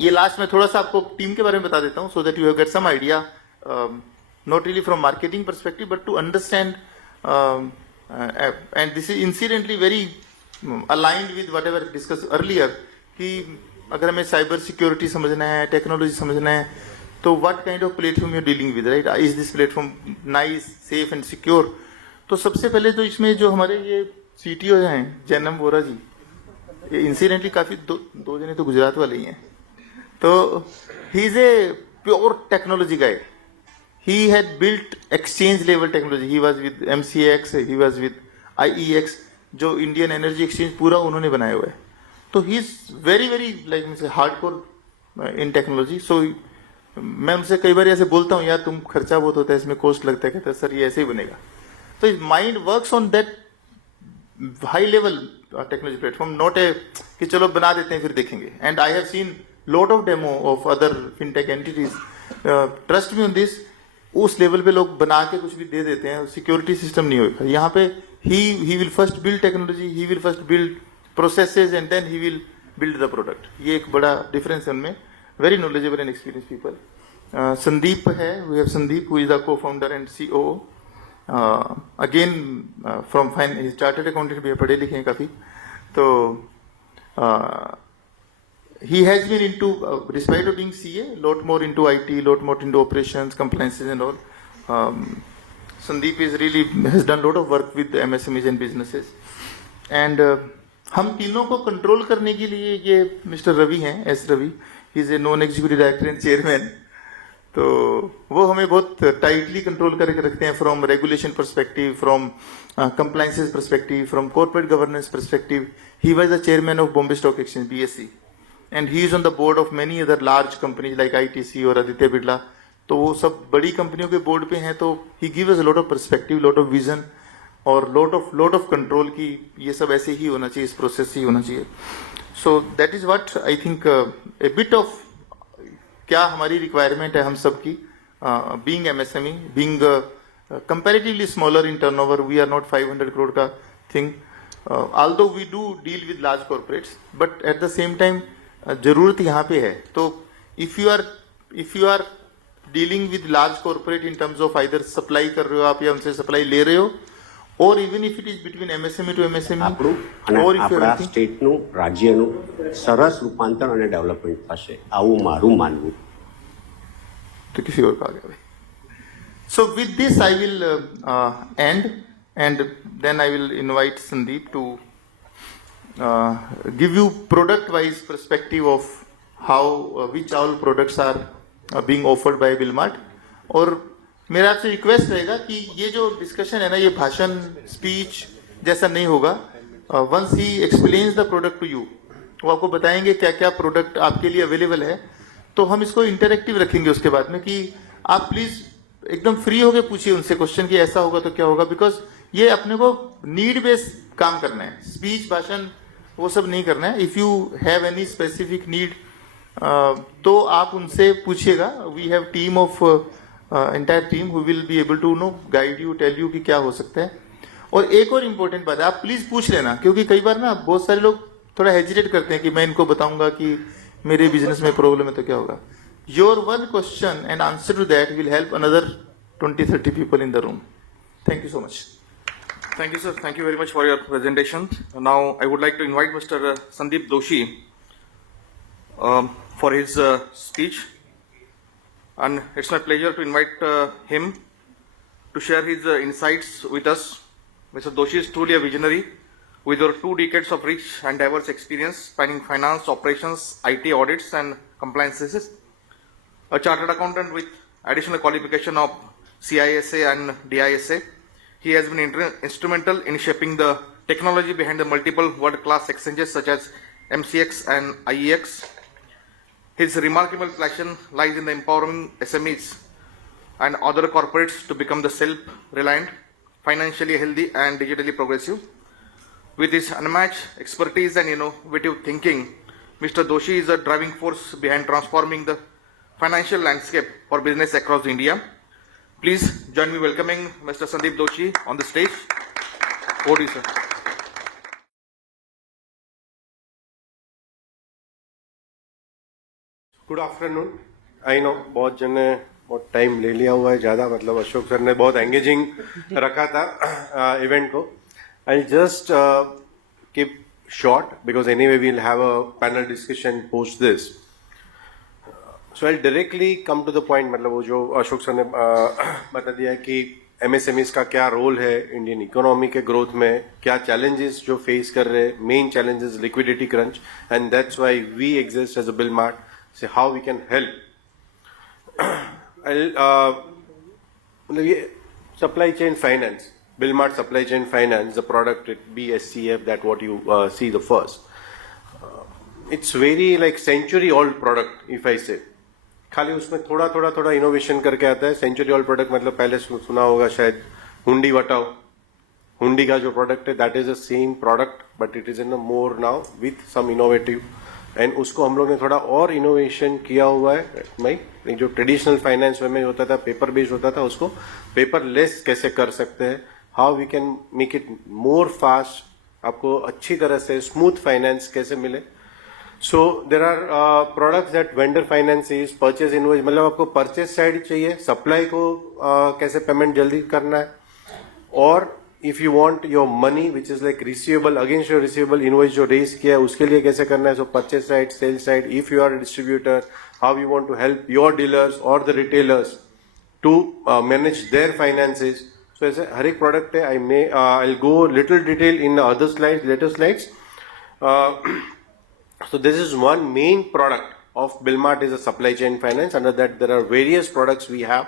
ये लास्ट में थोड़ा सा आपको टीम के बारे में बता देता हूँ, so that you have get some idea, not really from marketing perspective but to understand, and this is incidentally very aligned with whatever discuss earlier, कि अगर हमें साइबर सिक्योरिटी समझना है, टेक्नोलॉजी समझना है, तो what kind of platform you dealing with, right, is this platform nice, safe and secure. तो सबसे पहले तो इसमें जो हमारे ये CTO हैं जैनम वोरा जी, ये इंसिडेंटली काफी दो जने तो गुजरात वाले ही हैं. तो he is a pure technology guy. He had built exchange level technology. He was with MCX, he was with IEX, जो इंडियन एनर्जी एक्सचेंज पूरा उन्होंने बनाया हुआ है. तो he is very very like hardcore in technology. So मैं उनसे कई बार ऐसे बोलता हूँ, यार तुम खर्चा बहुत होता है इसमें, कॉस्ट लगता है, कहता है सर ये ऐसे ही बनेगा. तो mind works on that high level technology platform, not a कि चलो बना देते हैं फिर देखेंगे. And I have seen lot of demo of other fintech entities. Trust me on this, उस लेवल पे लोग बना के कुछ भी दे देते हैं, सिक्योरिटी सिस्टम नहीं होगा. यहाँ पे he will first build technology, he will first build processes and then he will build the product. ये एक बड़ा डिफरेंस है उनमें. Very knowledgeable and experienced people. Sandeep है, we have Sandeep who is the co-founder and COO. Again from finance, chartered accountant भी है, पढ़े लिखे हैं काफी. तो he has been into, despite of being CA, lot more into IT, lot more into operations, compliances and all. Sandeep is really has done lot of work with MSMEs and businesses. And हम तीनों को control करने के लिए ये mister Ravi हैं, S Ravi, he is a non executive director and chairman. तो वो हमें बहुत टाइटली कंट्रोल करके रखते हैं, from regulation perspective, from compliances perspective, from corporate governance perspective. He was the chairman of Bombay stock exchange BSE. And he is on the board of many other large companies like ITC और आदित्य बिरला. तो वो सब बड़ी कंपनियों के board पे हैं. तो he gives us a lot of perspective, lot of vision. और lot of कंट्रोल की ये सब ऐसे ही होना चाहिए, इस प्रोसेस ही होना चाहिए. So that is what I think A bit of क्या हमारी रिक्वायरमेंट है हम सब की. Being MSME, being comparatively smaller in turnover, we are not 500 crore का thing. Although we do deal with large corporates, but at the same time जरूरत यहाँ पे है. तो if you are dealing with large corporate in terms of either supply कर रहे हो आप या उनसे supply ले रहे हो, or even if it is between MSME to MSME, આપણું અને or if you આપણા are thinking, સ્ટેટનું રાજ્યનું સરસ રૂપાંતર અને ડેવલપમેન્ટ થશે આવું મારું માનવું. तो किसी और का आ गया भाई. So with this I will end, and then I will invite Sandeep to give you product-wise perspective of how which all products are being offered by Bilmart. और मेरा आपसे रिक्वेस्ट रहेगा कि ये जो डिस्कशन है ना, ये भाषण स्पीच जैसा नहीं होगा. Once he explains the product to you, वो आपको बताएंगे क्या क्या प्रोडक्ट आपके लिए अवेलेबल है. तो हम इसको इंटरेक्टिव रखेंगे उसके बाद में कि आप प्लीज एकदम फ्री होके पूछिए उनसे क्वेश्चन कि ऐसा होगा तो क्या होगा. बिकॉज ये अपने को नीड बेस्ड काम करना है, स्पीच भाषण वो सब नहीं करना है. If you have any specific need तो आप उनसे पूछिएगा. We have team of entire team who will be able to know guide you, tell you कि क्या हो सकता है. और एक और इम्पोर्टेंट बात है, आप प्लीज पूछ लेना, क्योंकि कई बार ना बहुत सारे लोग थोड़ा हेजिटेट करते हैं कि मैं इनको बताऊंगा कि मेरे बिजनेस में प्रॉब्लम है तो क्या होगा. Your one question and answer to that will help another 20-30 people in the room. Thank you so much. Thank you, sir. Thank you very much for your presentation. Now, I would like to invite Mr. Sandeep Doshi for his speech. And it's my pleasure to invite him to share his insights with us. Mr. Doshi is truly a visionary with over 2 decades of rich and diverse experience spanning finance, operations, IT audits, and compliances. A chartered accountant with additional qualification of CISA and DISA. He has been instrumental in shaping the technology behind the multiple world-class exchanges such as MCX and IEX. His remarkable passion lies in the empowering SMEs and other corporates to become the self-reliant, financially healthy and digitally progressive. With his unmatched expertise and innovative thinking, Mr. Doshi is a driving force behind transforming the financial landscape for business across India. Please join me welcoming Mr. Sandeep Doshi on the stage. Over to you, sir. Good afternoon. I know बहुत जन ने बहुत time ले लिया हुआ है ज़्यादा, मतलब अशोक सर ने बहुत एंगेजिंग रखा था इवेंट को. I just keep short because anyway we'll have a panel discussion post this. So I directly come to the point. मतलब वो जो अशोक सर ने बता दिया है कि एमएसएमईज का क्या रोल है इंडियन इकोनॉमी के ग्रोथ में, क्या चैलेंजेस जो फेस कर रहे हैं. Main challenges liquidity crunch, and that's why we exist as a Billmart. Say how we can help. मतलब ये supply chain finance, Billmart supply chain finance, the product BSCF, that what you see the first. It's very like century old product if I say. खाली उसमें थोड़ा innovation करके आता है. Century old product मतलब पहले सुना होगा शायद हुंडी वटाओ. हुंडी का जो प्रोडक्ट है that is a same product but it is in a more now with some innovative. And उसको हम लोग ने थोड़ा और इनोवेशन किया हुआ है. भाई जो ट्रेडिशनल फाइनेंस में होता था, पेपर बेस्ड होता था, उसको पेपर लेस कैसे कर सकते हैं. How we can make it more fast, आपको अच्छी तरह से स्मूथ फाइनेंस कैसे मिले. So there are products that vendor finance is purchase invoice. मतलब आपको परचेज साइड चाहिए, सप्लाई को कैसे पेमेंट जल्दी करना है. और if you want your money which is like receivable, against your receivable invoice जो रेज किया है उसके लिए कैसे करना है. So purchase side, sale side, if you are a distributor, how you want to help your dealers और the retailers to manage their finances. So ऐसे हर एक प्रोडक्ट है. I go little detail in other slides, later slides. So this is one main product of Bilmart is a supply chain finance. Under that there are various products we have,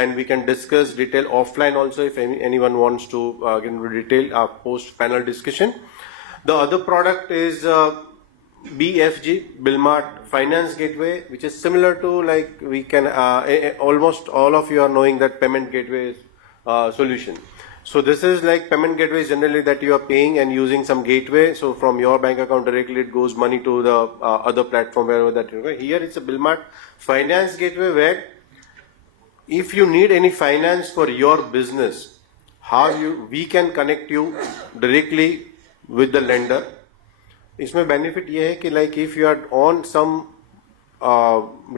and we can discuss detail offline also if anyone wants to get into detail post panel discussion. The other product is BFG, Bilmart Finance Gateway, which is similar to like we can almost all of you are knowing that payment gateway solution. So this is like payment gateways generally that you are paying and using some gateway. So from your bank account directly it goes money to the other platform wherever that you go. Here it's a Billmart finance gateway where if you need any finance for your business, we can connect you directly with the lender. इसमें benefit ये है कि like if you are on some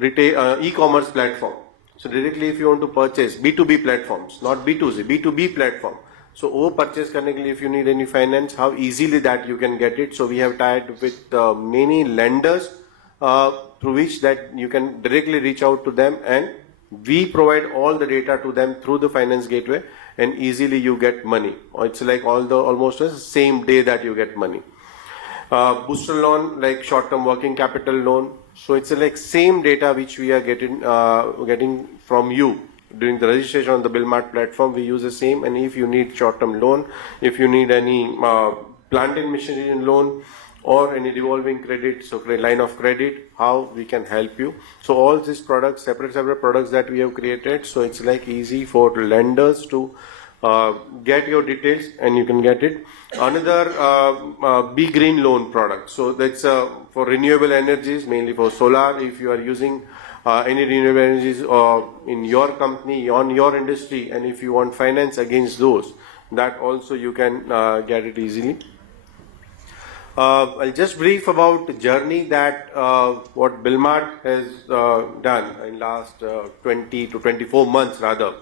retail e-commerce platform, so directly if you want to purchase B2B platforms, not B2C, B2B platform. So वो purchase करने के लिए if you need any finance, how easily that you can get it. So we have tied with many lenders through which that you can directly reach out to them, and we provide all the data to them through the finance gateway, and easily you get money. It's like almost the same day that you get money. Booster loan, like short-term working capital loan. So it's like same data which we are getting from you during the registration on the Billmart platform. We use the same, and if you need short-term loan, if you need any plant and machinery loan or any revolving credit, so line of credit, how we can help you. So all these products, separate products that we have created. So it's like easy for lenders to get your details and you can get it. Another Be Green loan product. So that's for renewable energies, mainly for solar. If you are using any renewable energies in your company, on your industry, and if you want finance against those, that also you can get it easily. I'll just brief about the journey that what Billmart has done in last 20 to 24 months rather.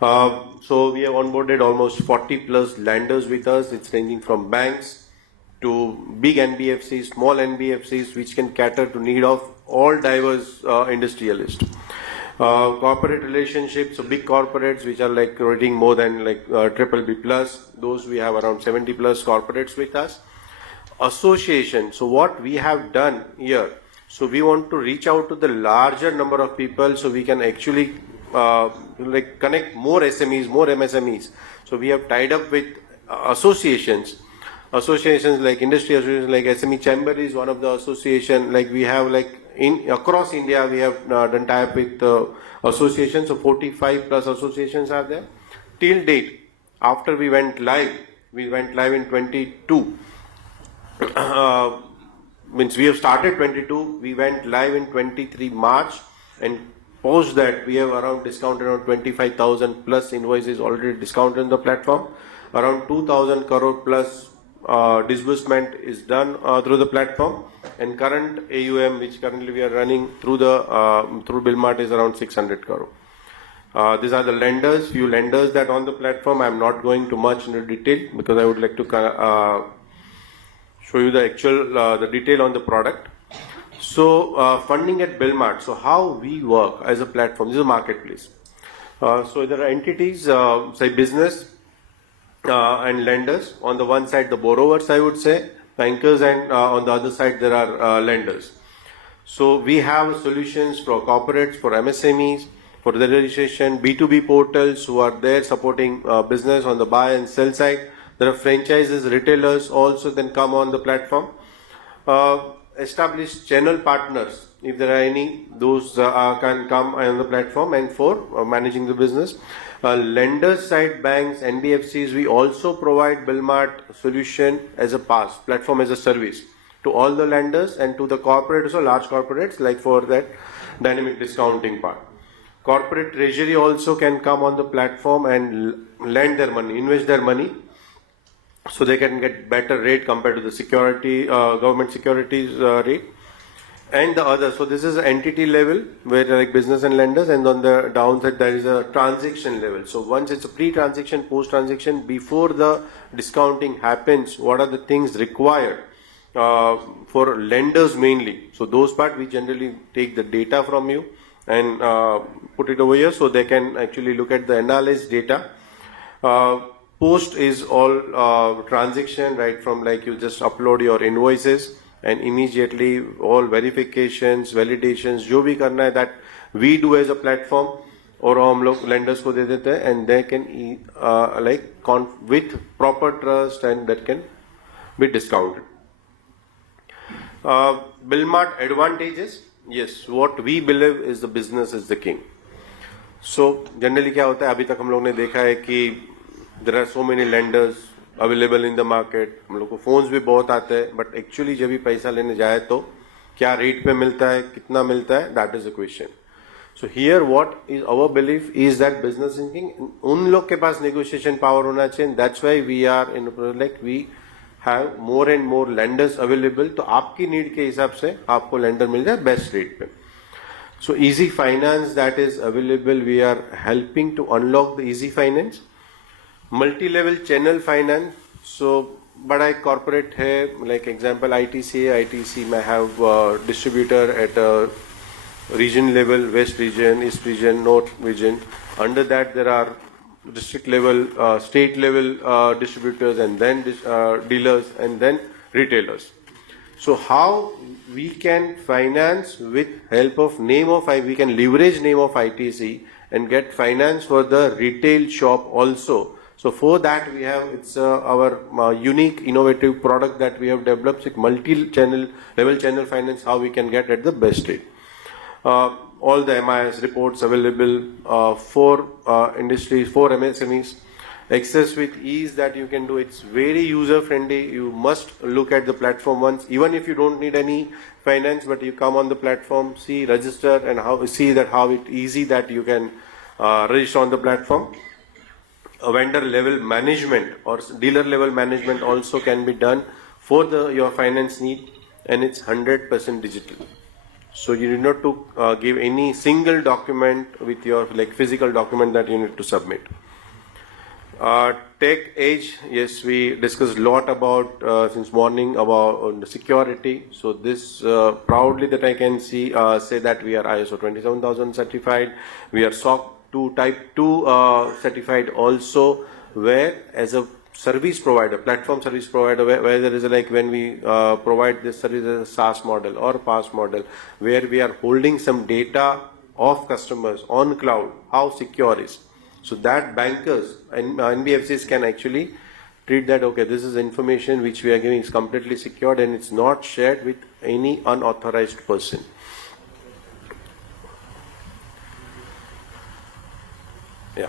So we have onboarded almost 40 plus lenders with us. It's ranging from banks to big NBFCs, small NBFCs, which can cater to need of all diverse industrialists. Corporate relationships, so big corporates which are like rating more than like BBB plus. Those we have around 70 plus corporates with us. Association. So what we have done here, so we want to reach out to the larger number of people so we can actually like connect more SMEs, more MSMEs. So we have tied up with associations like industry associations, like SME Chamber is one of the association. Like we have like across India we have done tie up with associations. So 45 plus associations are there. Till date, after we went live in 22. Means we have started 22, we went live in 23 March, and post that we have around discounted around 25,000 plus invoices already discounted on the platform. Around 2,000 crore plus disbursement is done through the platform, and current AUM which currently we are running through Billmart is around 600 crore. These are the lenders, few lenders that on the platform. I am not going too much into detail because I would like to show you the actual the detail on the product. So funding at Billmart. So how we work as a platform. This is a marketplace. So there are entities, say business and lenders. On the one side, the borrowers, I would say, bankers, and on the other side there are lenders. So we have solutions for corporates, for MSMEs, for the registration, B2B portals who are there supporting business on the buy and sell side. There are franchises, retailers also then come on the platform. Established channel partners, if there are any, those can come on the platform, and for managing the business. Lenders side, banks, NBFCs, we also provide Billmart solution as a PaaS, platform as a service, to all the lenders and to the corporates or large corporates, like for that dynamic discounting part. Corporate treasury also can come on the platform and lend their money, invest their money, so they can get better rate compared to the security, government securities rate. And the other, so this is entity level where like business and lenders, and on the downside there is a transaction level. So once it's a pre-transaction, post-transaction, before the discounting happens, what are the things required for lenders mainly. So those part we generally take the data from you and put it over here so they can actually look at the analyzed data. Post is all transaction, right from like you just upload your invoices and immediately all verifications, validations, जो भी करना है that we do as a platform और हम लोग lenders को दे देते हैं, and they can with proper trust and that can be discounted. Billmart advantages, yes, what we believe is the business is the king. So generally क्या होता है, अभी तक हम लोग ने देखा है कि There are so many lenders available in the market. हम लोग को phones भी बहुत आते हैं, but actually जब भी पैसा लेने जाए तो क्या rate पे मिलता है, कितना मिलता है, that is the question. So here what is our belief is that business thinking, उन लोग के पास negotiation power होना चाहिए. That's why we are in like we have more and more lenders available. तो आपकी need के हिसाब से आपको lender मिल जाए best rate पे. So easy finance that is available, we are helping to unlock the easy finance. Multi-level channel finance. So बड़ा एक corporate है, like example ITC may have distributor at a region level, west region, east region, north region. Under that there are district level, state level distributors, and then dealers, and then retailers. So how we can finance with help of we can leverage name of ITC and get finance for the retail shop also. So for that we have, it's our unique innovative product that we have developed, like multi-channel level channel finance, how we can get at the best rate. All the MIS reports available for industries, for MSMEs. Access with ease that you can do. It's very user friendly. You must look at the platform once, even if you don't need any finance, but you come on the platform, see, register, and see that how it easy that you can register on the platform. A vendor level management or dealer level management also can be done for your finance need, and it's 100% digital. So you need not to give any single document with your like physical document that you need to submit. Tech Edge, yes, we discussed a lot about since morning about the security. So this proudly that I can say that we are ISO 27000 certified. We are SOC 2 Type 2 certified also, where as a service provider, platform service provider, where there is like when we provide this service as a SaaS model or PaaS model, where we are holding some data of customers on cloud, how secure is. So that bankers and NBFCs can actually treat that, okay, this is information which we are giving is completely secured and it's not shared with any unauthorized person. Yeah.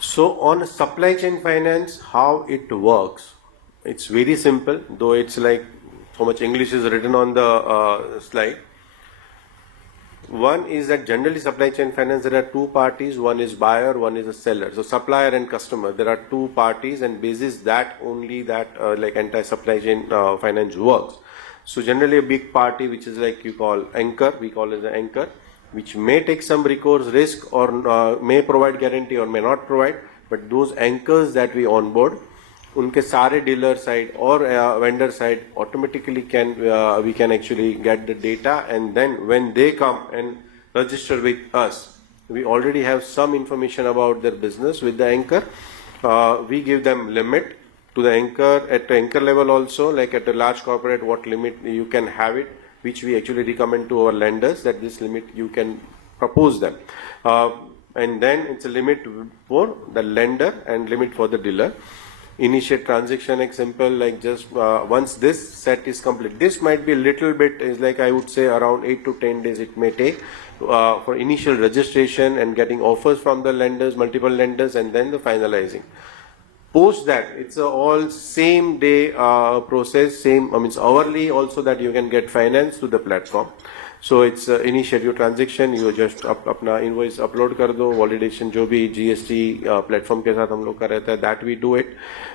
So on supply chain finance, how it works, it's very simple, though it's like so much English is written on the slide. One is that generally supply chain finance, there are two parties, one is buyer, one is a seller. So supplier and customer, there are two parties, and basis that only that like entire supply chain finance works. So generally a big party which is like you call anchor, we call it the anchor, which may take some recourse risk or may provide guarantee or may not provide, but those anchors that we onboard, उनके सारे dealer side or vendor side automatically we can actually get the data, and then when they come and register with us, we already have some information about their business with the anchor. We give them limit to the anchor at the anchor level also, like at a large corporate, what limit you can have it, which we actually recommend to our lenders that this limit you can propose them. And then it's a limit for the lender and limit for the dealer. Initiate transaction example, like just once this set is complete, this might be a little bit is like I would say around 8 to 10 days it may take for initial registration and getting offers from the lenders, multiple lenders, and then the finalizing. Post that, it's a all same day process, same, I mean it's hourly also that you can get finance to the platform. So it's initiate your transaction, you just अपना invoice upload कर दो, validation जो भी GST platform के साथ हम लोग कर रहता है, that we do it,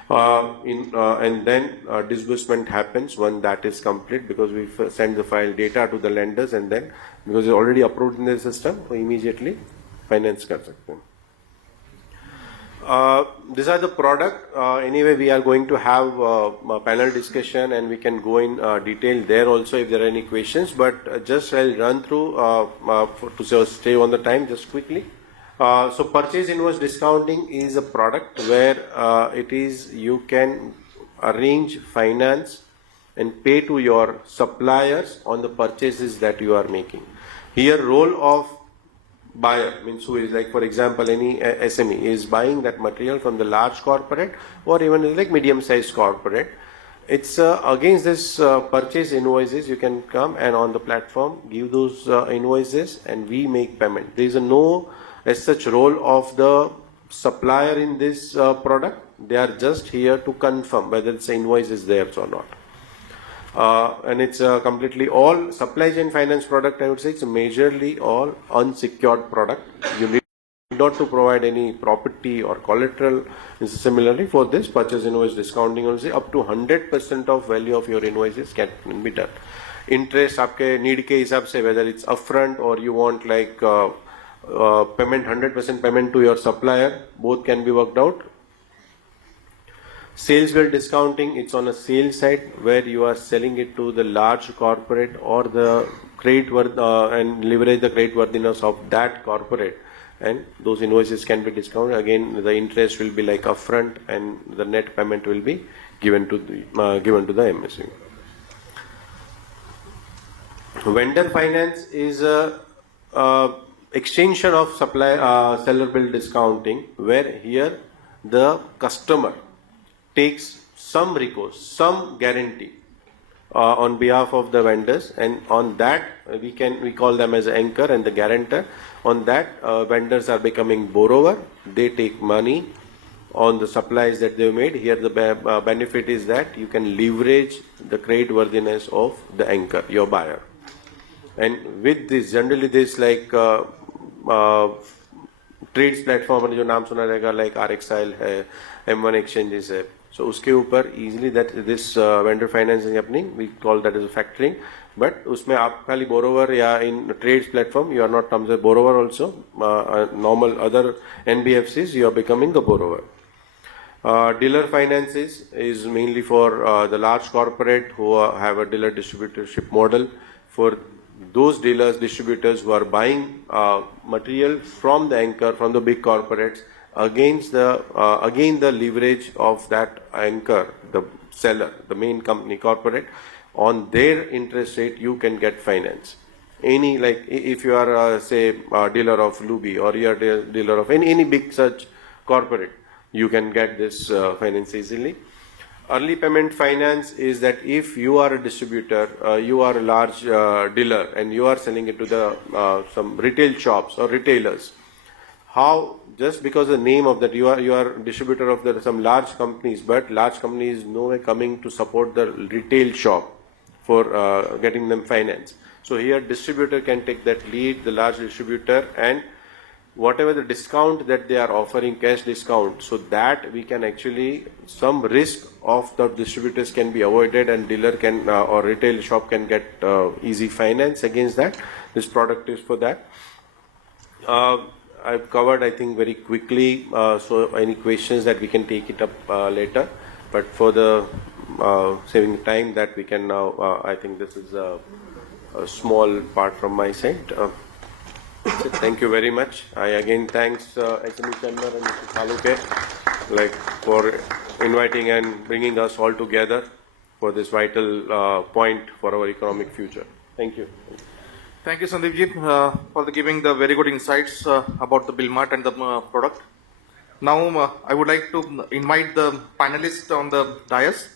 and then disbursement happens when that is complete, because we send the file data to the lenders, and then because it's already approved in the system, so immediately finance कर सकते हैं. These are the product. Anyway, we are going to have a panel discussion, and we can go in detail there also if there are any questions. But just I'll run through to stay on the time just quickly. So purchase invoice discounting is a product where it is you can arrange finance and pay to your suppliers on the purchases that you are making. Here, role of buyer means who is like, for example, any SME is buying that material from the large corporate or even like medium-sized corporate. It's against this purchase invoices, you can come and on the platform give those invoices and we make payment. There is no as such role of the supplier in this product. They are just here to confirm whether its invoice is theirs or not. And it's completely all supply chain finance product. I would say it's majorly all unsecured product. You need not to provide any property or collateral. Similarly, for this purchase invoice discounting, I would say up to 100% of value of your invoices can be done. Interest आपके need के हिसाब से, whether it's upfront or you want like payment 100% payment to your supplier, both can be worked out. Sales bill discounting, it's on a sales side where you are selling it to the large corporate or the credit worth and leverage the credit worthiness of that corporate, and those invoices can be discounted. Again, the interest will be like upfront and the net payment will be given to the MSME. Vendor finance is a extension of seller bill discounting, where here the customer takes some recourse, some guarantee on behalf of the vendors, and on that we call them as an anchor and the guarantor. On that, vendors are becoming borrower. They take money on the supplies that they made. Here the benefit is that you can leverage the credit worthiness of the anchor, your buyer. And with this, generally this like trades platform जो नाम सुना रहेगा, like RXIL है, M1 exchanges है. So उसके ऊपर easily that this vendor financing happening, we call that as a factoring. But उसमें आप खाली borrower या in trades platform you are not terms of borrower also. Normal other NBFCs you are becoming the borrower. Dealer finances is mainly for the large corporate who have a dealer distributorship model. For those dealers, distributors who are buying material from the anchor, from the big corporates, against the again the leverage of that anchor, the seller, the main company corporate, on their interest rate you can get finance. Any, like if you are say a dealer of Luby or you are a dealer of any big such corporate, you can get this finance easily. Early payment finance is that if you are a distributor, you are a large dealer and you are selling it to the some retail shops or retailers. How, just because the name of that you are distributor of some large companies, but large companies no way coming to support the retail shop for getting them finance. So here distributor can take that lead, the large distributor, and whatever the discount that they are offering, cash discount, so that we can actually, some risk of the distributors can be avoided and dealer can or retail shop can get easy finance against that. This product is for that. I've covered, I think, very quickly, so any questions that we can take it up later, but for the saving time that we can now, I think this is a small part from my side. So thank you very much. I again thanks SME Chandra and Mr. Taluke for inviting and bringing us all together for this vital point for our economic future. Thank you. Thank you, Sandeepji, for giving the very good insights about the Billmart and the product. Now, I would like to invite the panelists on the dais,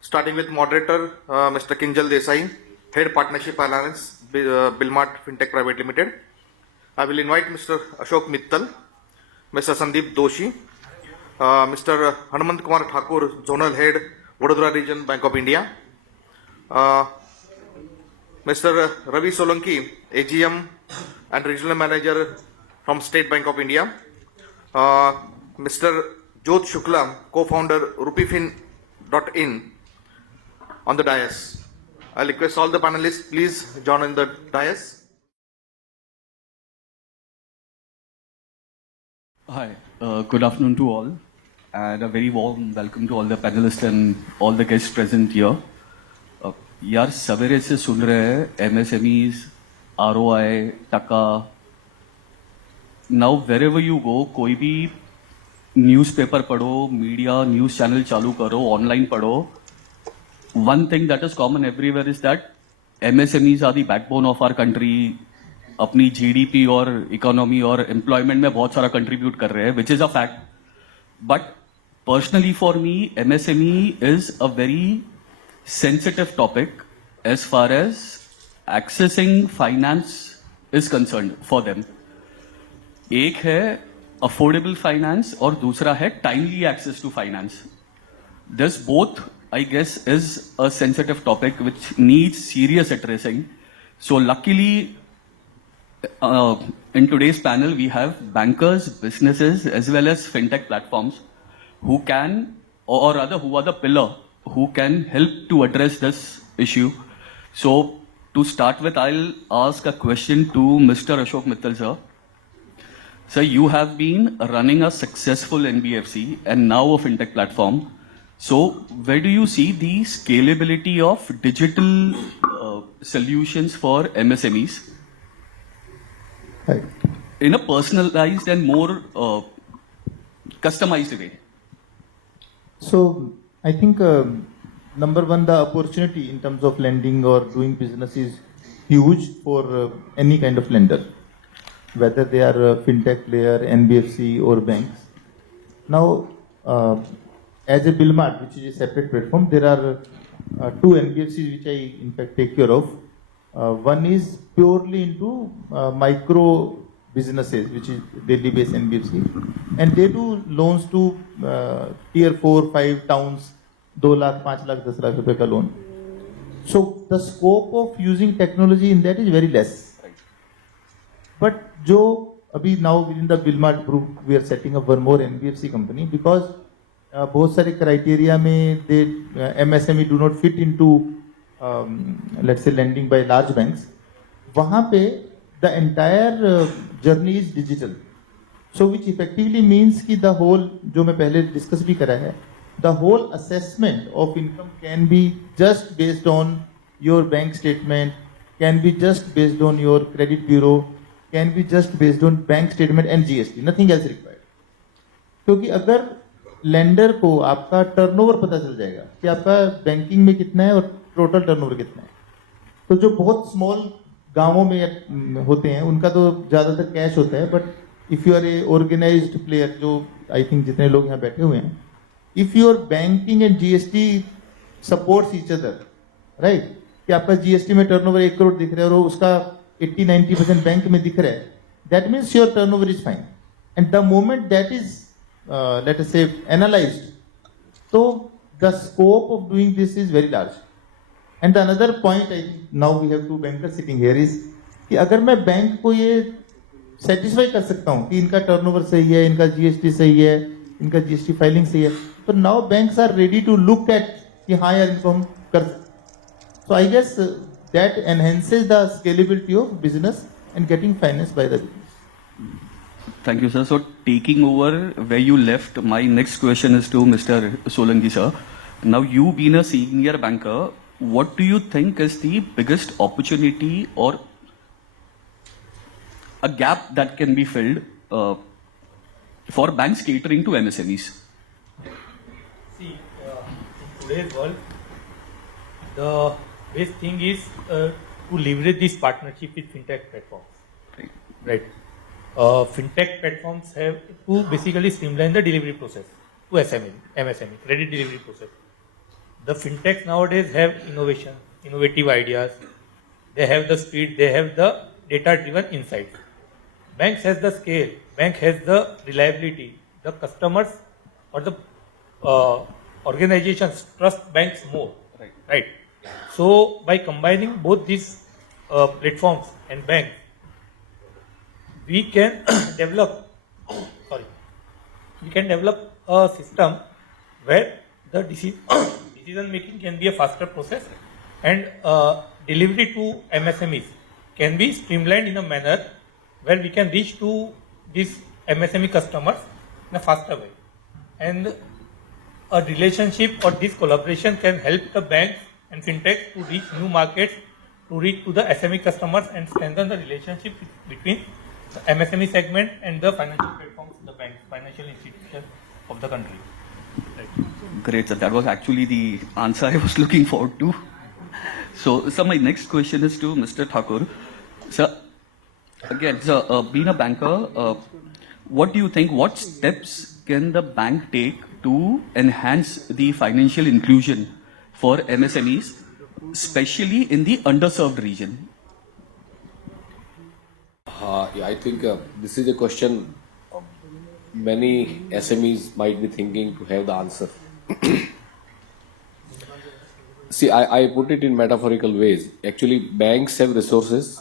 starting with moderator, Mr. Kinjal Desai, Head Partnership Alliance, Billmart Fintech Private Limited. I will invite Mr. Ashok Mittal, Mr. Sandeep Doshi, Mr. Hanumant Kumar Thakur, Zonal Head, Vadodara Region, Bank of India, Mr. Ravi Solanki, AGM and Regional Manager from State Bank of India, Mr. Jyot Shukla, Co-founder Rupifin.in on the dais. I request all the panelists, please join in the dais. Hi, good afternoon to all, and a very warm welcome to all the panelists and all the guests present here. यार सवेरे से सुन रहे हैं MSMEs, ROI, टका. Now wherever you go, कोई भी newspaper पढ़ो, media news channel चालू करो, ऑनलाइन पढ़ो. One thing that is common everywhere is that MSMEs are the backbone of our country. अपनी GDP और इकोनॉमी और एम्प्लॉयमेंट में बहुत सारा कंट्रीब्यूट कर रहे हैं, which is a fact. But personally for me MSME is a very sensitive topic as far as accessing finance is concerned for them. एक है अफोर्डेबल फाइनेंस और दूसरा है timely access to finance. This both, I guess, is a sensitive topic which needs serious addressing. So luckily, in today's panel, we have bankers, businesses, as well as fintech platforms who can, or rather who are the pillar, who can help to address this issue. So to start with, I'll ask a question to Mr. Ashok Mittal, sir. Sir, you have been running a successful NBFC and now a fintech platform. So where do you see the scalability of digital solutions for MSMEs? Right. In a personalized and more customized way? So I think number one, the opportunity in terms of lending or doing business is huge for any kind of lender, whether they are a fintech player, NBFC or banks. Now, as a Billmart, which is a separate platform, there are two NBFCs which I in fact take care of. One is purely into micro businesses, which is Delhi-based NBFC, and they do loans to tier 4, 5 towns, 2 lakh, 5 lakh, 10 lakh रुपए का loan. So the scope of using technology in that is very less. But जो अभी now within the Billmart group, we are setting up one more NBFC company because बहुत सारे criteria में they MSME do not fit into let's say lending by large banks. वहाँ पे the entire journey is digital. So which effectively means कि the whole जो मैं पहले discuss भी करा है, the whole assessment of income can be just based on your bank statement, can be just based on your credit bureau, can be just based on bank statement and GST, nothing else required. क्योंकि अगर lender को आपका turnover पता चल जाएगा कि आपका banking में कितना है और टोटल टर्नओवर कितना है, तो जो बहुत स्मॉल गांवों में होते हैं उनका तो ज्यादातर कैश होता है, but if you are a organised player, जो आई थिंक जितने लोग यहाँ बैठे हुए हैं, if your banking and GST supports each other, right, कि आपका जीएसटी में टर्नओवर 1 करोड़ दिख रहा है और उसका 80-90% बैंक में दिख रहा है, that means your turnover is fine. And the moment that is let us say analyzed, so the scope of doing this is very large. And the another point, now we have two bankers sitting here, is कि अगर मैं bank को ये satisfy कर सकता हूँ कि इनका टर्नओवर सही है, इनका जीएसटी सही है, इनका जीएसटी फाइलिंग सही है, तो now banks are ready to look at कि हाँ यार इनको हम कर सकते. So I guess that enhances the scalability of business and getting finance by the business. Thank you, sir. So taking over where you left, my next question is to Mr. Solanki, sir. Now, you being a senior banker, what do you think is the biggest opportunity or a gap that can be filled for banks catering to MSMEs? See, in today's world, the best thing is to leverage this partnership with fintech platforms. Right. Fintech platforms have to basically streamline the delivery process to MSME, credit delivery process. The fintechs nowadays have innovative ideas. They have the speed, they have the data-driven insights. Banks has the scale, bank has the reliability. The customers or the organizations trust banks more. Right. So by combining both these platforms and banks, we can develop a system where the decision making can be a faster process and delivery to MSMEs can be streamlined in a manner where we can reach to these MSME customers in a faster way. And a relationship or this collaboration can help the banks and fintech to reach new markets, to reach to the SME customers and strengthen the relationship between the MSME segment and the financial platforms, the banks, financial institutions of the country. Right. Great, sir. That was actually the answer I was looking forward to. So, sir, my next question is to Mr. Thakur. Sir, again, sir, being a banker, what do you think, what steps can the bank take to enhance the financial inclusion for MSMEs, especially in the underserved region? Yeah, I think this is a question many SMEs might be thinking to have the answer. See, I put it in metaphorical ways. Actually, banks have resources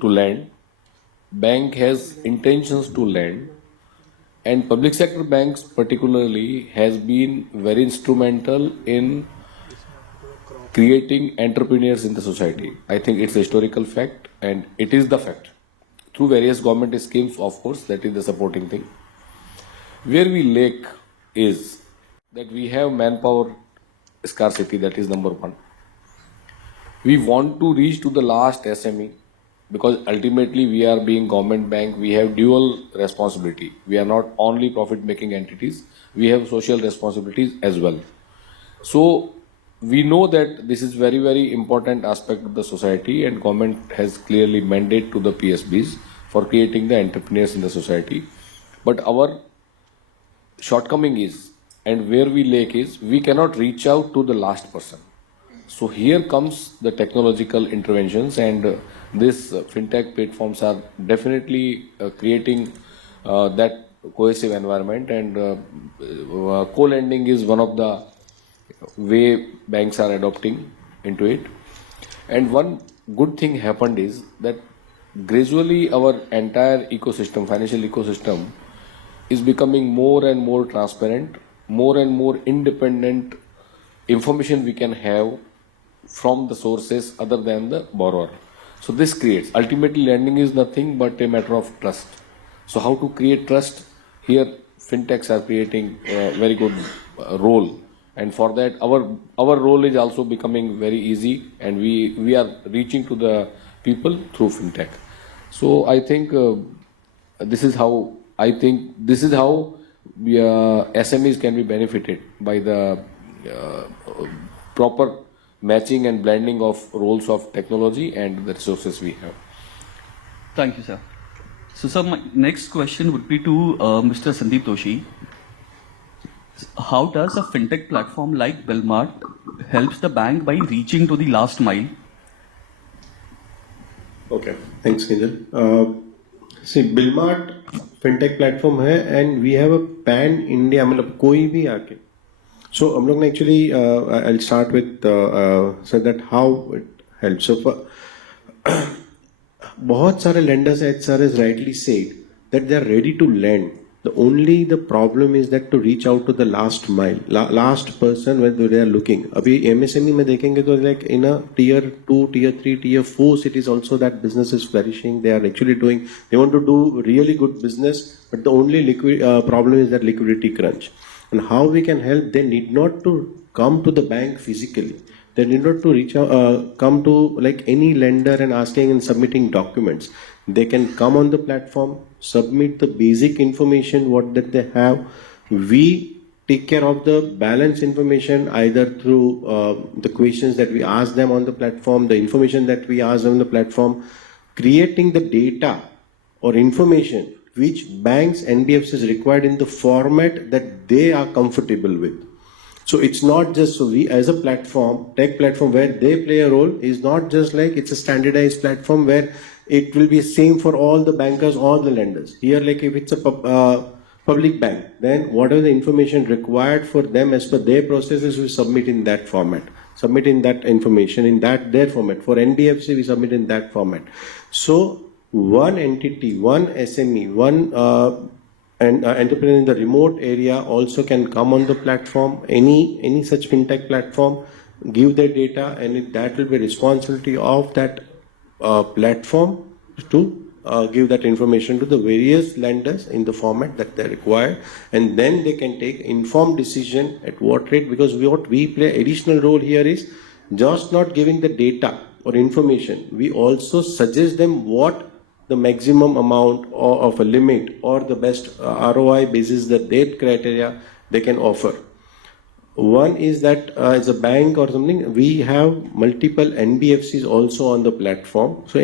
to lend, bank has intentions to lend, and public sector banks particularly has been very instrumental in creating entrepreneurs in the society. I think it's a historical fact and it is the fact. Through various government schemes, of course, that is the supporting thing. Where we lack is that we have manpower scarcity, that is number one. We want to reach to the last SME because ultimately we are being government bank, we have dual responsibility. We are not only profit making entities, we have social responsibilities as well. So we know that this is very, very important aspect of the society and government has clearly mandate to the PSBs for creating the entrepreneurs in the society. But our shortcoming is, and where we lack is, we cannot reach out to the last person. So here comes the technological interventions and these fintech platforms are definitely creating that cohesive environment and co-lending is one of the way banks are adopting into it. And one good thing happened is that gradually our entire ecosystem, financial ecosystem, is becoming more and more transparent, more and more independent information we can have from the sources other than the borrower. So this creates, ultimately lending is nothing but a matter of trust. So how to create trust? Here fintechs are creating a very good role. And for that, our role is also becoming very easy and we are reaching to the people through fintech. So I think this is how SMEs can be benefited by the proper matching and blending of roles of technology and the resources we have. Thank you, sir. So, sir, my next question would be to Mr. Sandeep Doshi. How does a fintech platform like Billmart helps the bank by reaching to the last mile? Okay, thanks, Kinjal. See, Billmart fintech platform है and we have a pan India, मतलब कोई भी आके. So हम लोग ने actually I'll start with so that how it helps. So for बहुत सारे lenders, as sir has rightly said, that they are ready to lend. The problem is that to reach out to the last mile, last person when they are looking. अभी MSME में देखेंगे तो like in a tier 2, tier 3, tier 4 cities also that business is flourishing. They are actually they want to do really good business, but the only problem is that liquidity crunch. And how we can help? They need not to come to the bank physically. They need not to reach out, come to like any lender and asking and submitting documents. They can come on the platform, submit the basic information what that they have. We take care of the balance information either through the questions that we ask them on the platform, the information that we ask them on the platform, creating the data or information which banks, NBFCs required in the format that they are comfortable with. So it's not just, so we as a platform, tech platform where they play a role is not just like it's a standardized platform where it will be same for all the bankers, all the lenders. Here, like if it's a public bank, then whatever the information required for them as per their processes, we submit in that format. Submit in that information in their format. For NBFC, we submit in that format. So one entity, one SME, one entrepreneur in the remote area also can come on the platform, any such fintech platform, give their data, and that will be responsibility of that platform to give that information to the various lenders in the format that they require, and then they can take informed decision at what rate, because what we play additional role here is just not giving the data or information, we also suggest them what the maximum amount of a limit or the best ROI basis the debt criteria they can offer. One is that as a bank or something, we have multiple NBFCs also on the platform. So,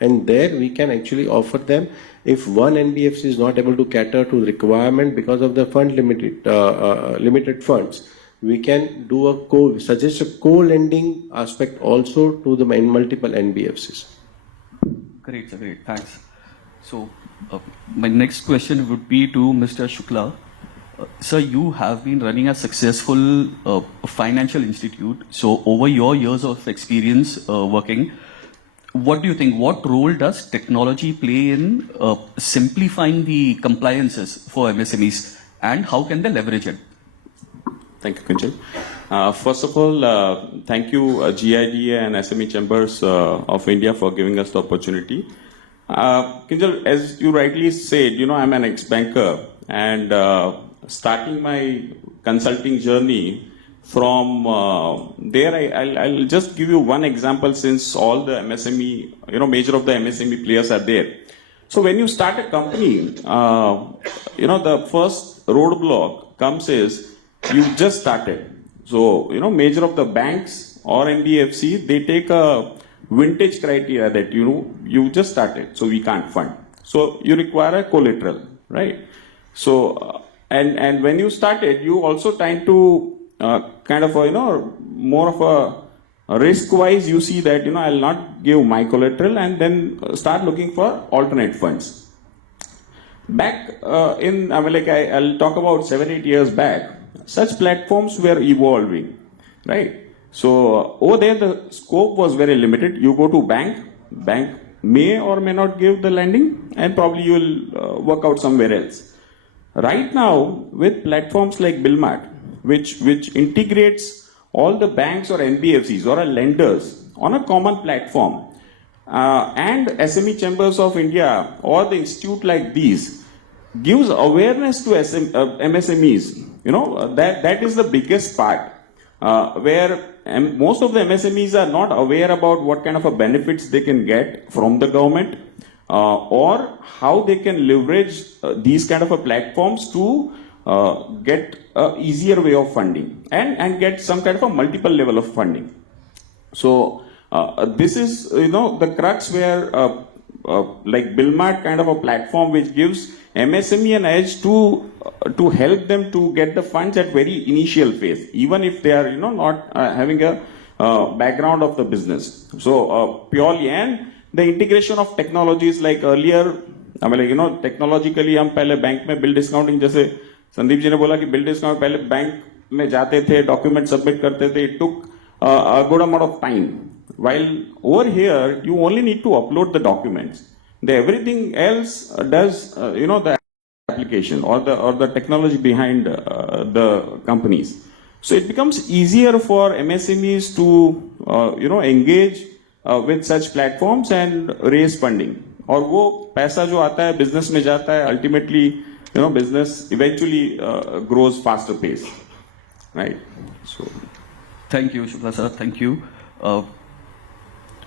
and there we can actually offer them, if one NBFC is not able to cater to requirement because of the fund limited funds, we can do suggest a co-lending aspect also to the multiple NBFCs. Great, sir, great. Thanks. So, my next question would be to Mr. Shukla. Sir, you have been running a successful financial institute. So, over your years of experience working, what do you think? What role does technology play in simplifying the compliances for MSMEs, and how can they leverage it? Thank you, Kunjal. First of all, thank you, GIDA and SME Chambers of India for giving us the opportunity. Kunjal, as you rightly said, I'm an ex-banker, and starting my consulting journey from there, I'll just give you one example, since all the MSME, major of the MSME players are there. So when you start a company, the first roadblock comes is you just started. So, major of the banks or NBFC, they take a vintage criteria that, you just started, so we can't fund. So you require a collateral, right? So, and when you started, you also trying to kind of, more of a risk-wise, you see that, I'll not give my collateral and then start looking for alternate funds. Back I'll talk about 7-8 years back, such platforms were evolving, right? So over there, the scope was very limited. You go to bank may or may not give the lending, and probably you will work out somewhere else. Right now, with platforms like Billmart, which integrates all the banks or NBFCs or lenders on a common platform, and SME Chambers of India or the institute like these gives awareness to MSMEs. That is the biggest part, where most of the MSMEs are not aware about what kind of a benefits they can get from the government, or how they can leverage these kind of a platforms to get a easier way of funding and get some kind of a multiple level of funding. So this is the crux where like Billmart kind of a platform which gives MSME an edge to help them to get the funds at very initial phase, even if they are not having a background of the business. So purely, and the integration of technologies like earlier, technologically हम पहले bank में bill discounting, जैसे संदीप जी ने बोला कि bill discount पहले bank में जाते थे, डॉक्यूमेंट सबमिट करते थे, it took a good amount of time. While over here, you only need to upload the documents. Everything else does, the application or the technology behind the companies. So it becomes easier for MSMEs to, engage with such platforms and raise funding. और वो पैसा जो आता है business में जाता है, ultimately, business eventually grows faster pace, right? So. Thank you, Shukla sir. Thank you.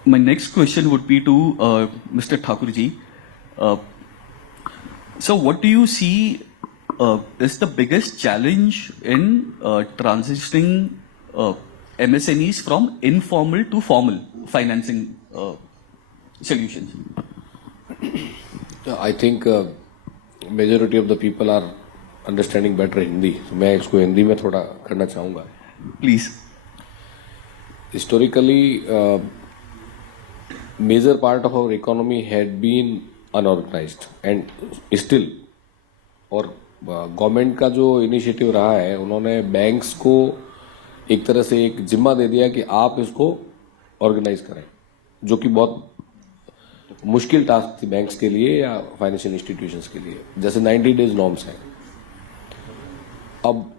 My next question would be to Mr. Thakurji. So, what do you see is the biggest challenge in transitioning MSMEs from informal to formal financing solutions? I think majority of the people are understanding better Hindi. So मैं इसको हिंदी में थोड़ा करना चाहूँगा. Please. Historically, major part of our economy had been unorganized and still, और government का जो initiative रहा है, उन्होंने बैंक्स को एक तरह से एक जिम्मा दे दिया कि आप इसको ऑर्गेनाइज करें, जो कि बहुत मुश्किल टास्क थी बैंक्स के लिए या फाइनेंशियल इंस्टीट्यूशंस के लिए. जैसे 90 डेज नॉर्म्स हैं. अब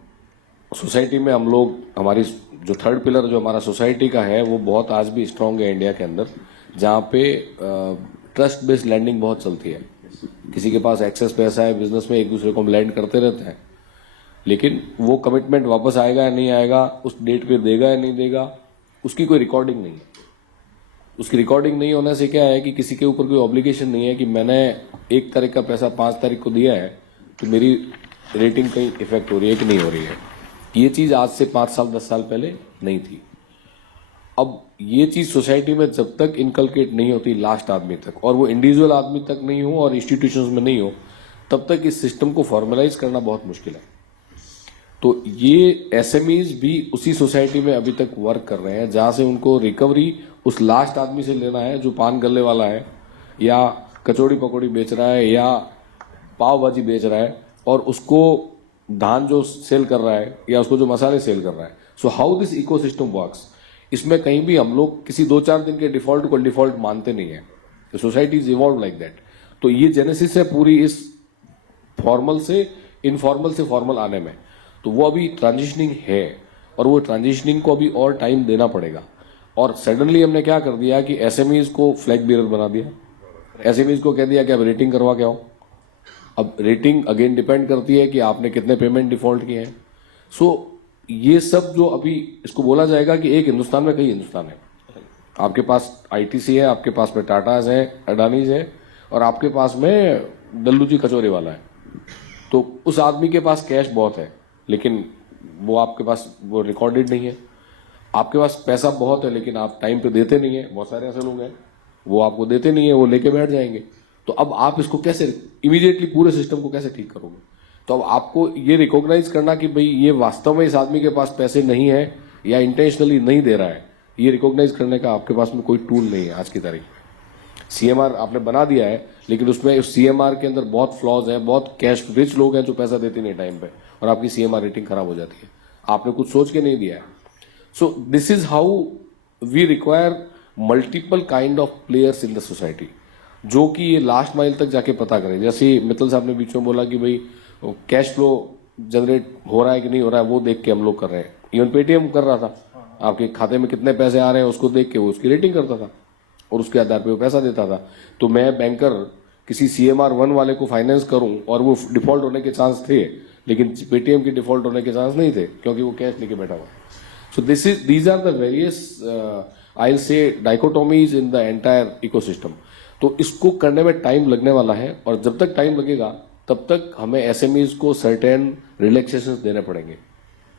सोसाइटी में हम लोग, हमारी जो थर्ड पिलर जो हमारा सोसाइटी का है, वो बहुत आज भी स्ट्रांग है इंडिया के अंदर, जहाँ पे ट्रस्ट बेस्ड लैंडिंग बहुत चलती है. किसी के पास एक्सेस पैसा है, बिजनेस में एक दूसरे को हम लैंड करते रहते हैं, लेकिन वो कमिटमेंट वापस आएगा या नहीं आएगा, उस डेट पे देगा या नहीं देगा, उसकी कोई रिकॉर्डिंग नहीं है. उसकी रिकॉर्डिंग नहीं होने से क्या है कि किसी के ऊपर कोई ऑब्लिगेशन नहीं है कि मैंने 1 तारीख का पैसा 5 तारीख को दिया है, तो मेरी रेटिंग कहीं इफेक्ट हो रही है कि नहीं हो रही है. ये चीज आज से 5 साल 10 साल पहले नहीं थी. अब ये चीज सोसाइटी में जब तक इनकलकेट नहीं होती लास्ट आदमी तक, और वो इंडिविजुअल आदमी तक नहीं हो और इंस्टीट्यूशंस में नहीं हो, तब तक इस सिस्टम को फॉर्मलाइज करना बहुत मुश्किल है. तो ये एसएमईज भी उसी सोसाइटी में अभी तक वर्क कर रहे हैं, जहां से उनको रिकवरी उस लास्ट आदमी से लेना है जो पान गल्ले वाला है, या कचौड़ी पकौड़ी बेच रहा है या पाव भाजी बेच रहा है और उसको धान जो सेल कर रहा है या उसको जो मसाले सेल कर रहा है. So how this ecosystem works, इसमें कहीं भी हम लोग किसी 2-4 दिन के डिफॉल्ट को डिफॉल्ट मानते नहीं है. Society is evolve like that. तो ये जेनेसिस है पूरी इस फॉर्मल से इनफॉर्मल से फॉर्मल आने में. तो वो अभी ट्रांजिशनिंग है और वो ट्रांजिशनिंग को अभी और टाइम देना पड़ेगा. और सडनली हमने क्या कर दिया कि एसएमईज को फ्लैग बियरर बना दिया. एसएमईज को कह दिया कि अब रेटिंग करवा के आओ. अब रेटिंग अगेन डिपेंड करती है कि आपने कितने पेमेंट डिफॉल्ट किए हैं. सो ये सब जो अभी इसको बोला जाएगा कि एक हिंदुस्तान में कई हिंदुस्तान है. आपके पास आईटीसी है, आपके पास में टाटाज है, अडानीज है और आपके पास में दल्लू जी कचौरे वाला है. तो उस आदमी के पास कैश बहुत है लेकिन वो आपके पास वो रिकॉर्डेड नहीं है. आपके पास पैसा बहुत है लेकिन आप टाइम पे देते नहीं है. बहुत सारे ऐसे लोग हैं वो आपको देते नहीं है, वो लेके बैठ जाएंगे. तो अब आप इसको कैसे इमीडिएटली पूरे सिस्टम को कैसे ठीक करोगे? तो अब आपको ये रिकॉग्नाइज करना कि भाई ये वास्तव में इस आदमी के पास पैसे नहीं है या इंटेंशनली नहीं दे रहा है, ये रिकॉग्नाइज करने का आपके पास में कोई टूल नहीं है आज की तारीख. सीएमआर आपने बना दिया है लेकिन उसमें सीएमआर के अंदर बहुत फ्लॉज है. बहुत कैश रिच लोग हैं जो पैसा देते नहीं टाइम पे और आपकी सीएमआर रेटिंग खराब हो जाती है. आपने कुछ सोच के नहीं दिया है. So this is how we require multiple kind of players in the society जो कि ये लास्ट माइल तक जाके पता करें. जैसे मित्तल साहब ने बीच में बोला कि भाई कैश फ्लो जनरेट हो रहा है कि नहीं हो रहा है वो देख के हम लोग कर रहे हैं. इवन पेटीएम कर रहा था, आपके खाते में कितने पैसे आ रहे हैं उसको देख के वो उसकी रेटिंग करता था और उसके आधार पे वो पैसा देता था. तो मैं बैंकर किसी सीएमआर 1 वाले को फाइनेंस करूं और वो डिफॉल्ट होने के चांस थे लेकिन पेटीएम के डिफॉल्ट होने के चांस नहीं थे क्योंकि वो कैश लेके बैठा हुआ. So these are the various I will say dichotomies in the entire ecosystem. तो इसको करने में टाइम लगने वाला है और जब तक टाइम लगेगा तब तक हमें एसएमईज को सर्टेन रिलैक्सेशंस देने पड़ेंगे.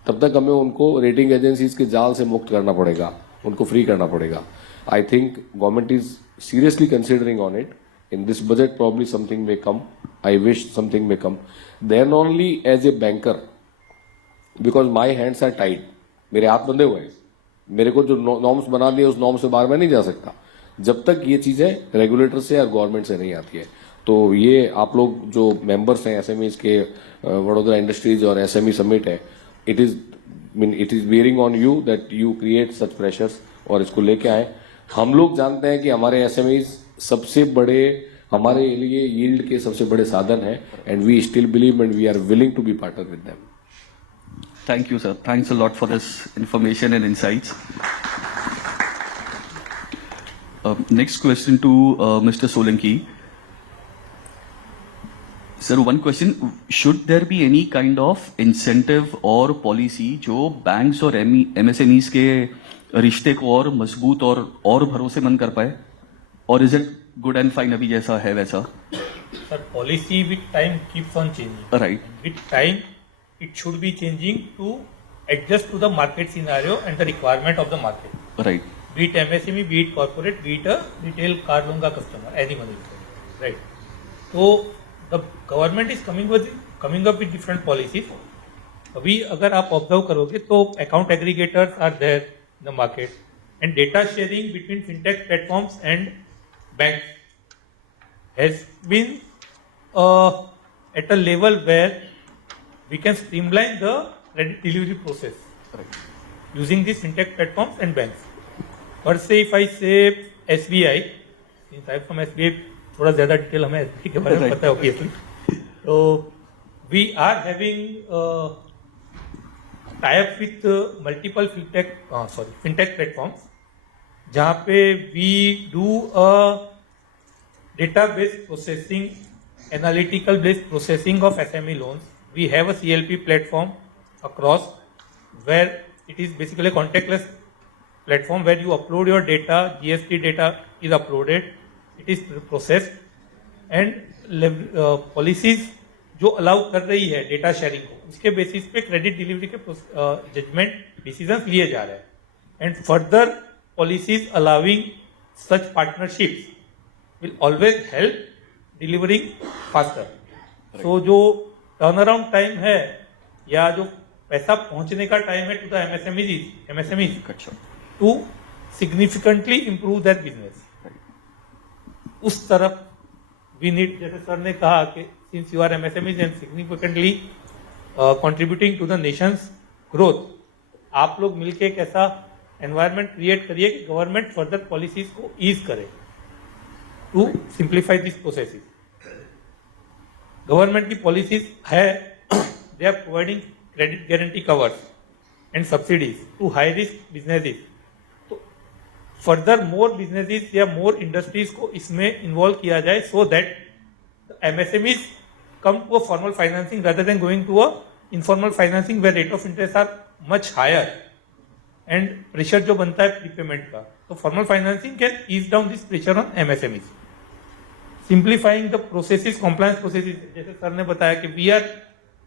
तब तक हमें उनको रेटिंग एजेंसीज के जाल से मुक्त करना पड़ेगा, उनको फ्री करना पड़ेगा. I think government is seriously considering on it. In this budget probably something may come. I wish something may come. Then only as a banker because my hands are tight. मेरे हाथ बंधे हुए हैं. मेरे को जो नॉर्म्स बना दिए उस नॉर्म से बाहर में नहीं जा सकता जब तक ये चीजें रेगुलेटर से और गवर्नमेंट से नहीं आती है. तो ये आप लोग जो मेंबर्स हैं एसएमईज के, वडोदरा इंडस्ट्रीज और एसएमई समिट है, it is bearing on you that you create such pressures और इसको लेके आए. हम लोग जानते हैं कि हमारे एसएमईज सबसे बड़े हमारे लिए यील्ड के सबसे बड़े साधन है and we still believe and we are willing to be partner with them. Thank you, sir. Thanks a lot for this information and insights. Next question to Mr. Solanki. Sir, one question. Should there be any kind of incentive or policy जो banks और MSMEs के रिश्ते को और मजबूत और भरोसेमंद कर पाए? Or is it good and fine अभी जैसा है वैसा? Sir, policy with time keeps on changing. Right. With time, it should be changing to adjust to the market scenario and the requirement of the market. Right. Be it MSME, be it corporate, be it a retail car loan का customer, anyone is there. Right. So the government is coming up with different policies. अभी अगर आप observe करोगे तो account aggregators are there in the market and data sharing between fintech platforms and banks has been at a level where we can streamline the credit delivery process using these fintech platforms and banks. Per se, if I say SBI, since I'm from SBI, थोड़ा ज़्यादा detail हमें SBI के बारे में पता है obviously. So we are having tie-up with multiple fintech platforms, जहाँ पे we do a database processing, analytical based processing of SME loans. We have a CLP platform across where it is basically a contactless platform where you upload your data, GST data is uploaded, it is processed and policies जो allow कर रही है data sharing को उसके basis पे credit delivery के judgement decisions लिए जा रहे हैं and further policies allowing such partnerships will always help delivering faster. So जो टर्न अराउंड टाइम है या जो पैसा पहुंचने का टाइम है to the MSME to significantly improve that business, उस तरफ we need, जैसे सर ने कहा कि since you are MSMEs and significantly contributing to the nation's growth, आप लोग मिलके एक ऐसा एनवायरनमेंट क्रिएट करिए कि गवर्नमेंट फर्दर पॉलिसीज को ईज करे to simplify this processes. Government की पॉलिसीज है, they are providing credit guarantee covers and subsidies to high risk businesses. तो फर्दर मोर बिजनेसेस या मोर इंडस्ट्रीज को इसमें इन्वॉल्व किया जाए so that MSMEs come to a formal financing rather than going to a informal financing where rate of interest are much higher and pressure जो बनता है prepayment का. तो formal financing can ease down this pressure on MSMEs. Simplifying the processes, compliance processes, जैसे sir ने बताया कि we are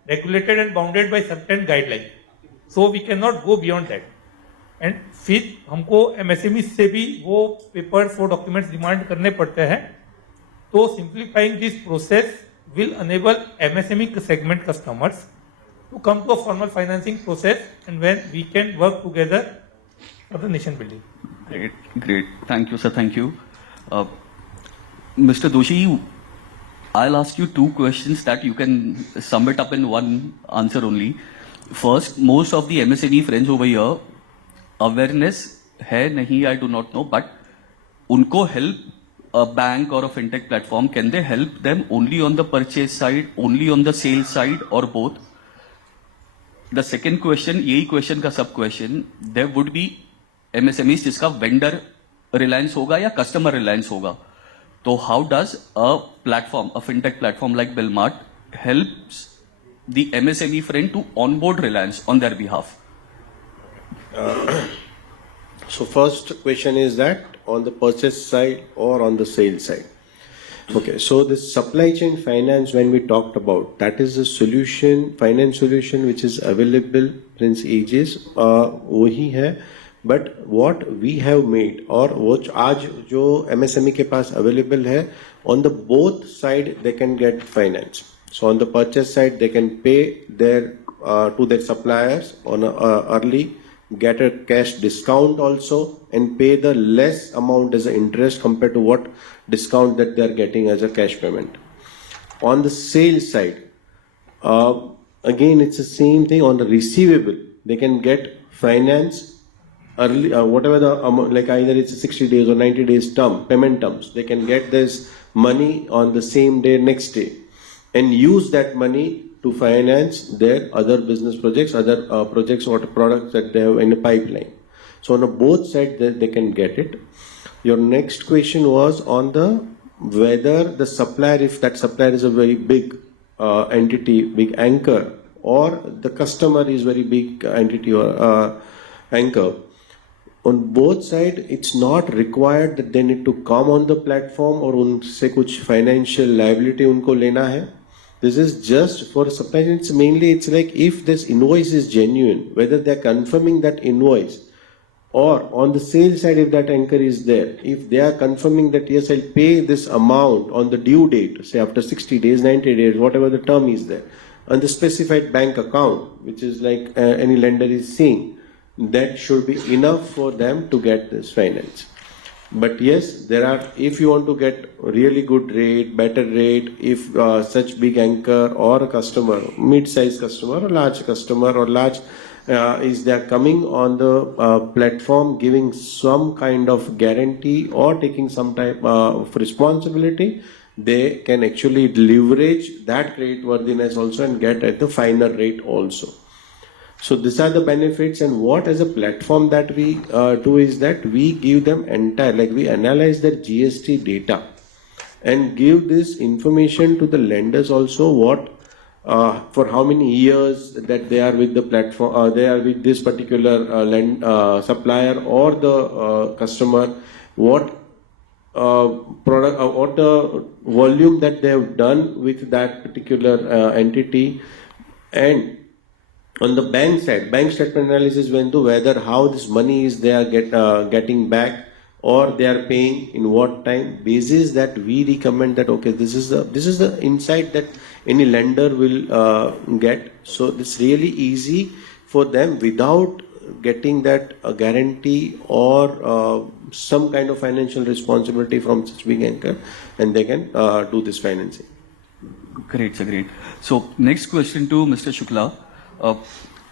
regulated and bounded by certain guidelines, so we cannot go beyond that. And फिर हमको MSMEs से भी वो papers, वो डॉक्यूमेंट्स डिमांड करने पड़ते हैं. तो simplifying this process will enable MSME segment customers to come to a formal financing process, and when we can work together for the nation building. Great. Thank you, sir. Thank you. Mr. Doshi, I'll ask you two questions that you can sum it up in one answer only. First, most of the MSME friends over here, awareness है नहीं, I do not know, but उनको help a bank or a fintech platform, can they help them only on the purchase side, only on the sales side, or both? The second question, यही question का सब question, there would be MSMEs जिसका vendor reliance होगा या customer reliance होगा. तो how does a platform, a fintech platform like Billmart helps the MSME friend to onboard Reliance on their behalf? So first question is that on the purchase side or on the sales side. Okay, so this supply chain finance, when we talked about, that is a solution, finance solution which is available since ages, वही है. But what we have made और वो आज जो MSME के पास available है, on the both side they can get finance. So on the purchase side they can pay their to their suppliers on a early, get a cash discount also, and pay the less amount as an interest compared to what discount that they are getting as a cash payment. On the sales side, again it's the same thing. On the receivable, they can get finance early, whatever the amount, like either it's 60 days or 90 days term, payment terms. They can get this money on the same day, next day, and use that money to finance their other business projects, other projects or products that they have in the pipeline. So on both sides they can get it. Your next question was on the whether the supplier, if that supplier is a very big entity, big anchor, or the customer is very big entity or anchor. On both sides, it's not required that they need to come on the platform और उनसे कुछ financial liability उनको लेना है. This is just for supply chain. It's mainly, it's like if this invoice is genuine, whether they're confirming that invoice, or on the sales side, if that anchor is there, if they are confirming that yes, I'll pay this amount on the due date, say after 60 days, 90 days, whatever the term is there, on the specified bank account, which is like any lender is seeing, that should be enough for them to get this finance. But yes, there are, if you want to get really good rate, better rate, if such big anchor or a customer, mid-sized customer or large customer or large is they are coming on the platform giving some kind of guarantee or taking some type of responsibility, they can actually leverage that credit worthiness also and get at the finer rate also. So these are the benefits, and what as a platform that we do is that we give them entire, like we analyze their GST data and give this information to the lenders also, what for how many years that they are with the platform, they are with this particular supplier or the customer, what product, what the volume that they have done with that particular entity. And on the bank side, bank statement analysis went to whether how this money is they are getting back or they are paying in what time. Basis that we recommend that okay, this is the insight that any lender will get. So it's really easy for them without getting that guarantee or some kind of financial responsibility from such big anchor, and they can do this financing. Great, sir, great. So, next question to Mr. Shukla.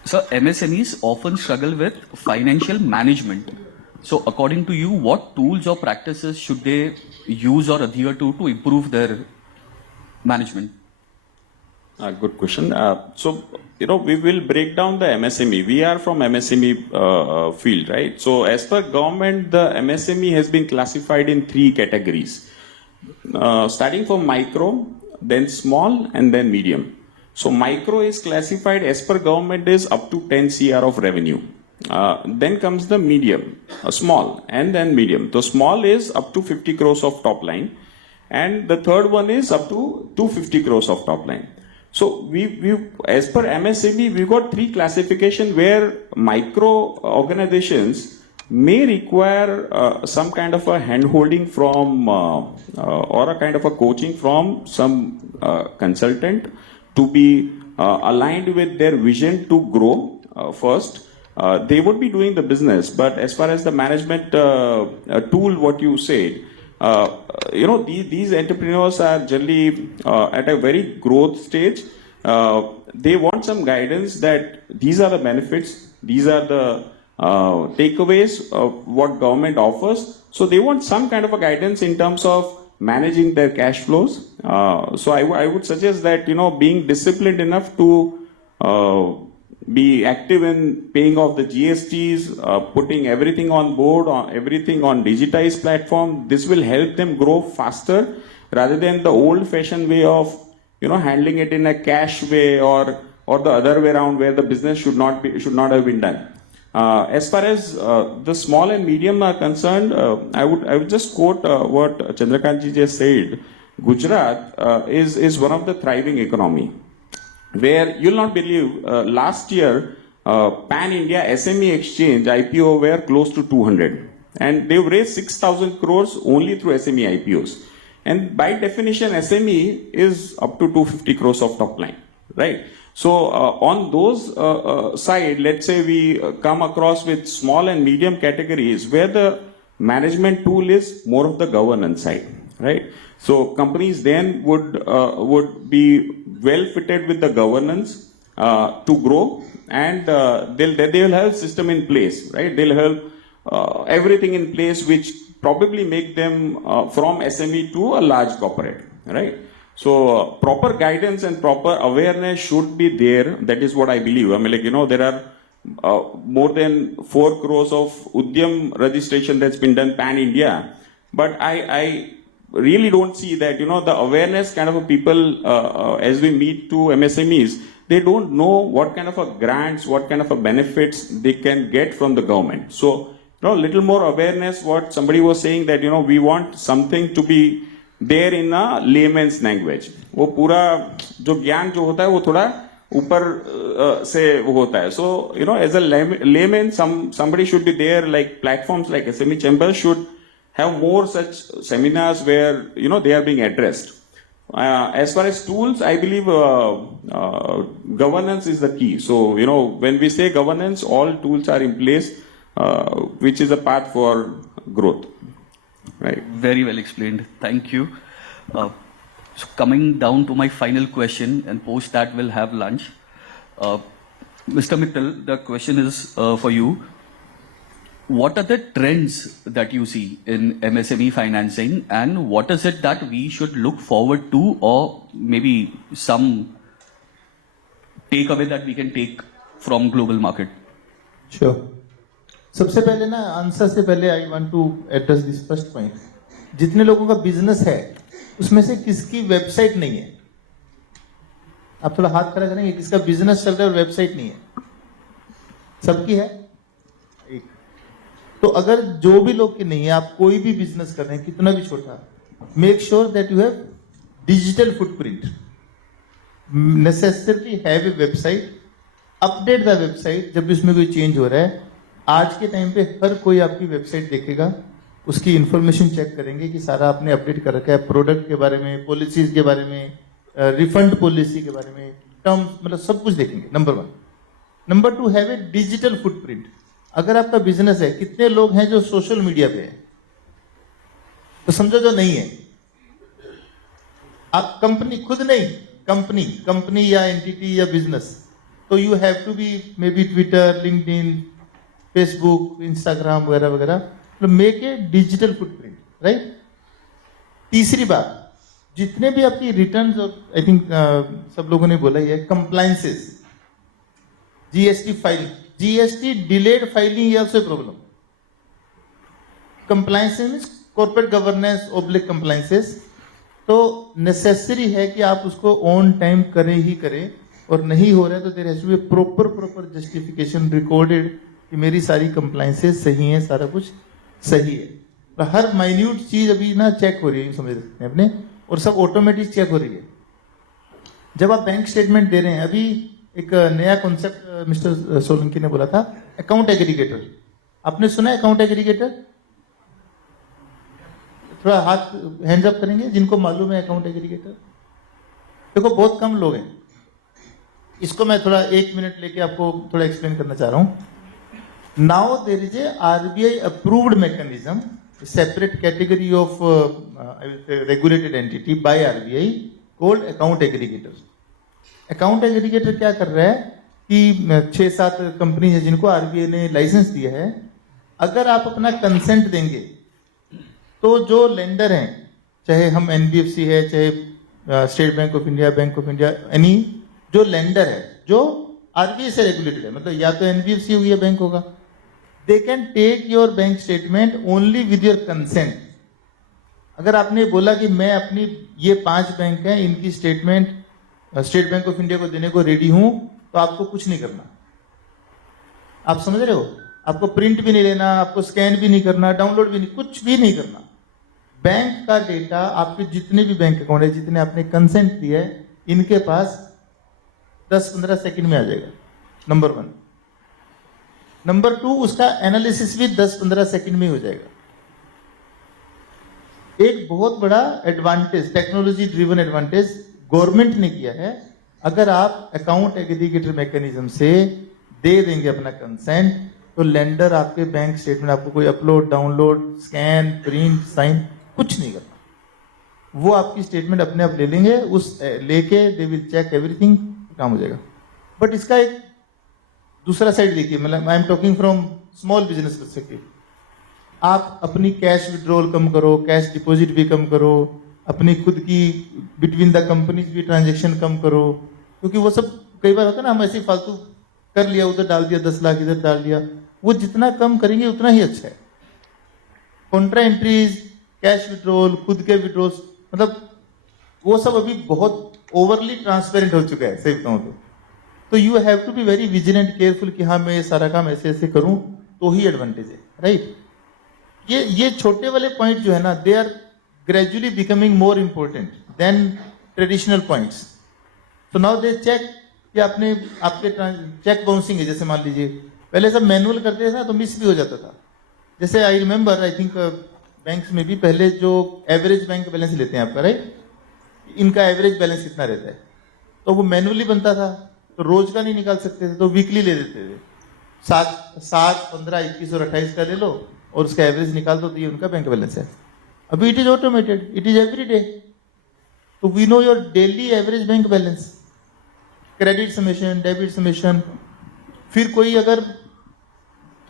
Sir, MSMEs often struggle with financial management. So, according to you, what tools or practices should they use or adhere to improve their management? Good question. So, we will break down the MSME. We are from MSME field, right? So, as per government, the MSME has been classified in 3 categories. Starting from micro, then small, and then medium. So, micro is classified as per government is up to 10 CR of revenue. Then comes the medium, small, and then medium. So, small is up to 50 crores of top line, and the third one is up to 250 crores of top line. So we as per MSME, we've got 3 classification where micro organizations may require some kind of a hand-holding from or a kind of a coaching from some consultant to be aligned with their vision to grow first. They would be doing the business, but as far as the management tool, what you said, these entrepreneurs are generally at a very growth stage. They want some guidance that these are the benefits, these are the takeaways of what government offers. So they want some kind of a guidance in terms of managing their cash flows. So I would suggest that, being disciplined enough to be active in paying off the GSTs, putting everything on board, everything on digitized platform. This will help them grow faster rather than the old-fashioned way of, handling it in a cash way or the other way around where the business should not have been done. As far as the small and medium are concerned, I would just quote what Chandrakant ji just said. Gujarat is one of the thriving economy, where you'll not believe last year Pan India SME Exchange IPO were close to 200, and they've raised 6,000 crores only through SME IPOs. And by definition, SME is up to 250 crores of top line, right? So on those side, let's say we come across with small and medium categories where the management tool is more of the governance side, right? So companies then would be well fitted with the governance to grow, and they will have system in place, right? They'll have everything in place which probably make them from SME to a large corporate, right? So proper guidance and proper awareness should be there. That is what I believe. I mean, there are more than 4 crores of Udyam registration that's been done pan India, but I really don't see that, the awareness kind of a people as we meet to MSMEs, they don't know what kind of a grants, what kind of a benefits they can get from the government. So, little more awareness, what somebody was saying that, we want something to be there in a layman's language. वो पूरा जो ज्ञान जो होता है वो थोड़ा ऊपर से वो होता है. So, as a layman, somebody should be there, like platforms like SME Chambers should have more such seminars where, they are being addressed. As far as tools, I believe governance is the key. So, when we say governance, all tools are in place, which is a path for growth. Right. Very well explained. Thank you. So coming down to my final question, and post that we'll have lunch. Mr. Mittal, the question is for you. What are the trends that you see in MSME financing, and what is it that we should look forward to, or maybe some takeaway that we can take from global market? Sure. सबसे पहले ना answer से पहले I want to address this first point. जितने लोगों का business है उसमें से किसकी वेबसाइट नहीं है? आप थोड़ा हाथ खड़ा करेंगे. किसका बिजनेस चल रहा है और वेबसाइट नहीं है? सबकी है. एक तो अगर जो भी लोग की नहीं है, आप कोई भी बिजनेस कर रहे हैं कितना भी छोटा, make sure that you have digital footprint. Necessarily have a website. Update the website जब भी उसमें कोई चेंज हो रहा है. आज के टाइम पे हर कोई आपकी वेबसाइट देखेगा, उसकी इंफॉर्मेशन चेक करेंगे कि सारा आपने अपडेट कर रखा है. प्रोडक्ट के बारे में, पॉलिसीज के बारे में, रिफंड पॉलिसी के बारे में, टर्म्स, मतलब सब कुछ देखेंगे. Number 1. Number 2, have a digital footprint. अगर आपका बिजनेस है, कितने लोग हैं जो सोशल मीडिया पे हैं? तो समझो जो नहीं है। आप कंपनी खुद नहीं, कंपनी या एंटिटी या बिजनेस, तो you have to be may be Twitter, LinkedIn, Facebook, Instagram वगैरह वगैरह, तो make a digital footprint, right. तीसरी बात, जितने भी आपकी रिटर्न, आई थिंक सब लोगों ने बोला ही है, compliances, GST filing, GST delayed filing ये also problem. Compliances means corporate governance oblique compliances, तो नेसेसरी है कि आप उसको ऑन टाइम करें ही करें, और नहीं हो रहा है तो there has to be proper justification recorded कि मेरी सारी कंप्लायंसेस सही हैं, सारा कुछ सही है। तो हर माइन्यूट चीज अभी ना चेक हो रही है, समझ सकते हैं अपने, और सब ऑटोमेटिक चेक हो रही है। जब आप बैंक स्टेटमेंट दे रहे हैं, अभी एक नया कॉन्सेप्ट मिस्टर सोलंकी ने बोला था, अकाउंट एग्रीगेटर। आपने सुना है अकाउंट एग्रीगेटर? थोड़ा हाथ हैंड्स अप करेंगे जिनको मालूम है अकाउंट एग्रीगेटर। देखो बहुत कम लोग हैं, इसको मैं थोड़ा 1 मिनट लेके आपको थोड़ा एक्सप्लेन करना चाह रहा हूं। Now there is a RBI approved mechanism, separate category of regulated entity by RBI called account aggregator. Account aggregator क्या कर रहा है कि 6-7 कंपनी है जिनको आरबीआई ने लाइसेंस दिया है, अगर आप अपना कंसेंट देंगे तो जो लेंडर हैं, चाहे हम एनबीएफसी है, चाहे state bank of India, any जो लेंडर है जो आरबीआई से रेगुलेटेड है, मतलब या तो एनबीएफसी हो या बैंक होगा, they can take your bank statement only with your consent. अगर आपने बोला कि मैं अपनी ये 5 बैंक हैं, इनकी statement state bank of India को देने को रेडी हूं, तो आपको कुछ नहीं करना। आप समझ रहे हो? आपको प्रिंट भी नहीं लेना, आपको स्कैन भी नहीं करना, डाउनलोड भी नहीं, कुछ भी नहीं करना। बैंक का डेटा आपके जितने भी बैंक अकाउंट है, जितने आपने कंसेंट दिया है, इनके पास 10-15 सेकंड में आ जाएगा, नंबर 1। नंबर 2, उसका एनालिसिस भी 10-15 सेकंड में हो जाएगा। एक बहुत बड़ा advantage, technology driven advantage government ने किया है। अगर आप अकाउंट एग्रीगेटर मैकेनिज्म से दे देंगे अपना कंसेंट, तो लेंडर आपके बैंक स्टेटमेंट, आपको कोई upload, download, scan, print, sign कुछ नहीं करना। वो आपकी स्टेटमेंट अपने आप ले लेंगे, उस लेके दे विल चेक एवरीथिंग, काम हो जाएगा। बट इसका एक दूसरा साइड देखिए, मतलब I am talking from small business perspective. आप अपनी कैश विड्रॉल कम करो, कैश डिपॉजिट भी कम करो, अपनी खुद की बिटवीन द कंपनीज भी ट्रांजेक्शन कम करो, क्योंकि वो सब कई बार होता है ना, हम ऐसे फालतू कर लिया, उधर डाल दिया, 10 लाख इधर डाल दिया, वो जितना कम करेंगे उतना ही अच्छा है। कॉन्ट्रा एंट्रीज, कैश विड्रॉल, खुद के विड्रॉल्स, मतलब वो सब अभी बहुत ओवरली ट्रांसपेरेंट हो चुका है, सही बताऊं तो you have to be very vigilant, careful कि हाँ मैं ये सारा काम ऐसे ऐसे करूं तो ही एडवांटेज है, राइट। ये छोटे वाले पॉइंट जो है ना, they are gradually becoming more important than traditional points. तो नाउ दे चेक कि आपने आपके चेक बाउंसिंग है, जैसे मान लीजिए पहले सब मैनुअल करते थे ना, तो मिस भी हो जाता था। जैसे I remember, I think banks में भी पहले जो एवरेज बैंक बैलेंस लेते हैं आपका, राइट, इनका एवरेज बैलेंस कितना रहता है, तो वो मैनुअली बनता था, तो रोज का नहीं निकाल सकते थे, तो वीकली ले लेते थे। 7, 15, 21 और 28 का ले लो और उसका एवरेज निकाल दो, तो ये उनका बैंक बैलेंस है। अभी it is automated, it is every day, तो we know your daily average bank balance, credit summation, debit summation. फिर कोई अगर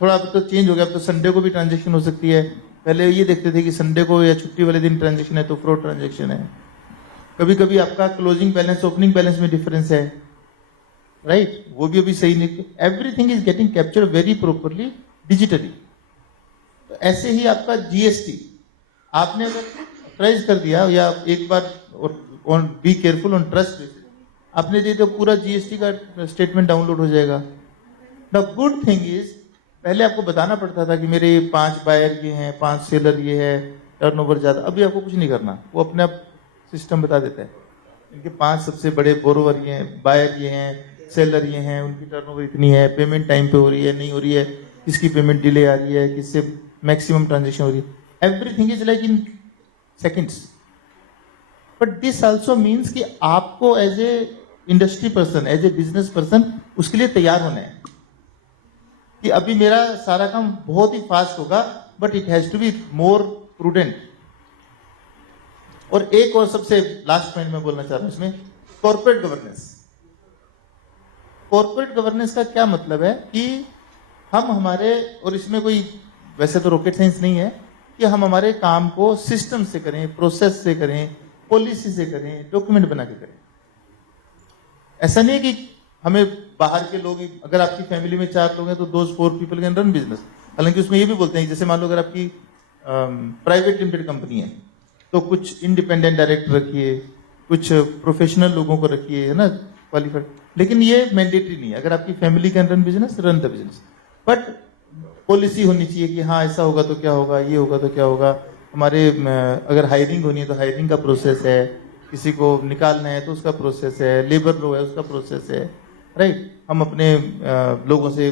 थोड़ा, अब तो चेंज हो गया, अब तो संडे को भी ट्रांजेक्शन हो सकती है। पहले ये देखते थे कि संडे को या छुट्टी वाले दिन ट्रांजेक्शन है तो फ्रॉड ट्रांजेक्शन है। कभी कभी आपका क्लोजिंग बैलेंस ओपनिंग बैलेंस में डिफरेंस है, राइट, वो भी अभी सही नहीं। Everything is getting capture very properly digitally. ऐसे ही आपका जीएसटी आपने अगर ट्रेस कर दिया, या एक बार be careful on trust basis आपने दे, तो पूरा जीएसटी का स्टेटमेंट डाउनलोड हो जाएगा। द गुड थिंग इज, पहले आपको बताना पड़ता था कि मेरे 5 बायर ये हैं, 5 सेलर ये है, टर्नओवर ज्यादा। अभी आपको कुछ नहीं करना, वो अपने आप सिस्टम बता देता है, इनके 5 सबसे बड़े बोरोवर ये हैं, बायर ये हैं, सेलर ये हैं, उनकी टर्नओवर इतनी है, पेमेंट टाइम पे हो रही है, नहीं हो रही है, किसकी पेमेंट डिले आ रही है, किससे मैक्सिमम ट्रांजेक्शन हो रही है। Everything is like in seconds. But this also means कि आपको as a industry person, as a business person, उसके लिए तैयार होना है कि कि अभी मेरा सारा काम बहुत ही फास्ट होगा, but it has to be more prudent. और एक और सबसे लास्ट पॉइंट मैं बोलना चाह रहा हूं इसमें, कॉर्पोरेट गवर्नेंस। कॉर्पोरेट गवर्नेंस का क्या मतलब है कि हम हमारे, और इसमें कोई वैसे तो रॉकेट साइंस नहीं है, कि हम हमारे काम को सिस्टम से करें, प्रोसेस से करें, पॉलिसी से करें, डॉक्यूमेंट बना के करें। ऐसा नहीं है कि हमें बाहर के लोग, अगर आपकी फैमिली में 4 लोग हैं तो those 4 people can run business. हालांकि उसमें ये भी बोलते हैं, जैसे मान लो अगर आपकी प्राइवेट लिमिटेड कंपनी है तो कुछ इंडिपेंडेंट डायरेक्टर रखिए, कुछ प्रोफेशनल लोगों को रखिए, है ना, क्वालिफाइड। लेकिन ये मैंडेटरी नहीं है। अगर आपकी family can run business, run the business, but policy होनी चाहिए कि हाँ ऐसा होगा तो क्या होगा, ये होगा तो क्या होगा। हमारे अगर हायरिंग होनी है तो हायरिंग का प्रोसेस है, किसी को निकालना है तो उसका प्रोसेस है, लेबर लो है उसका प्रोसेस है, राइट। हम अपने लोगों से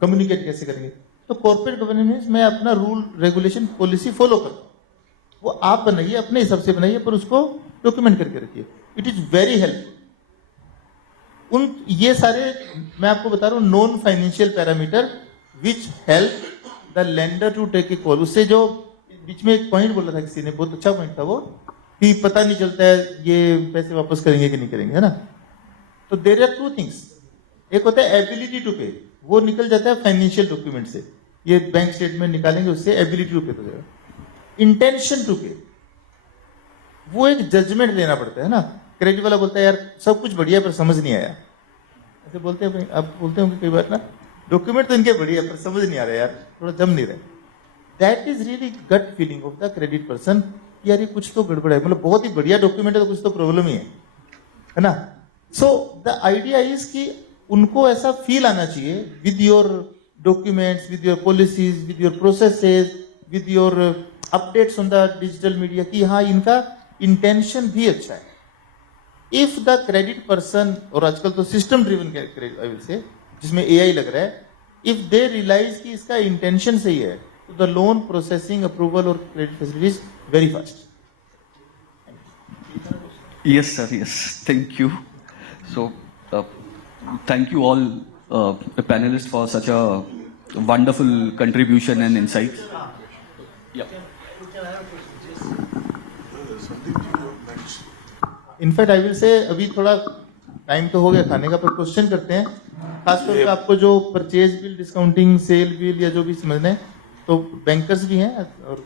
कम्युनिकेट कैसे करेंगे। तो कॉर्पोरेट गवर्नेंस में अपना रूल रेगुलेशन पॉलिसी फॉलो करता हूँ, वो आप बनाइए, अपने हिसाब से बनाइए, पर उसको डॉक्यूमेंट करके रखिए। It is very helpful. उन ये सारे मैं आपको बता रहा हूँ non financial parameter which help the lender to take a call. उससे जो बीच में एक पॉइंट बोला था किसी ने, बहुत अच्छा पॉइंट था वो, कि पता नहीं चलता है ये पैसे वापस करेंगे कि नहीं करेंगे, है ना। तो देयर आर 2 थिंग्स। एक होता है एबिलिटी टू पे, वो निकल जाता है फाइनेंशियल डॉक्यूमेंट से, ये बैंक स्टेटमेंट निकालेंगे उससे एबिलिटी टू पे हो जाएगा। इंटेंशन टू पे, वो एक जजमेंट लेना पड़ता है ना। क्रेडिट वाला बोलता है यार सब कुछ बढ़िया पर समझ नहीं आया, ऐसे बोलते हैं आप बोलते होंगे कई बार ना, डॉक्यूमेंट तो इनके बढ़िया पर समझ नहीं आ रहा यार, थोड़ा जम नहीं रहा। That is really gut feeling of the credit person, यार ये कुछ तो गड़बड़ है, मतलब बहुत ही बढ़िया डॉक्यूमेंट है तो कुछ तो प्रॉब्लम ही है ना। सो द आइडिया इज कि उनको ऐसा फील आना चाहिए with your documents, with your policies, with your processes, with your updates on the digital media, कि हाँ इनका इंटेंशन भी अच्छा है। इफ द क्रेडिट पर्सन, और आजकल तो system driven credit I will से, जिसमें एआई लग रहा है, इफ दे रियलाइज कि इसका इंटेंशन सही है तो द लोन प्रोसेसिंग अप्रूवल और credit facility is very fast. Yes, sir. Yes. Thank you. So, thank you all, the panelists, for such a wonderful contribution and insights. Yeah. In fact I will से, अभी थोड़ा time तो हो गया खाने का, पर क्वेश्चन करते हैं खासतौर पे आपको जो purchase bill, discounting, sale bill या जो भी समझना है, तो बैंकर्स भी हैं और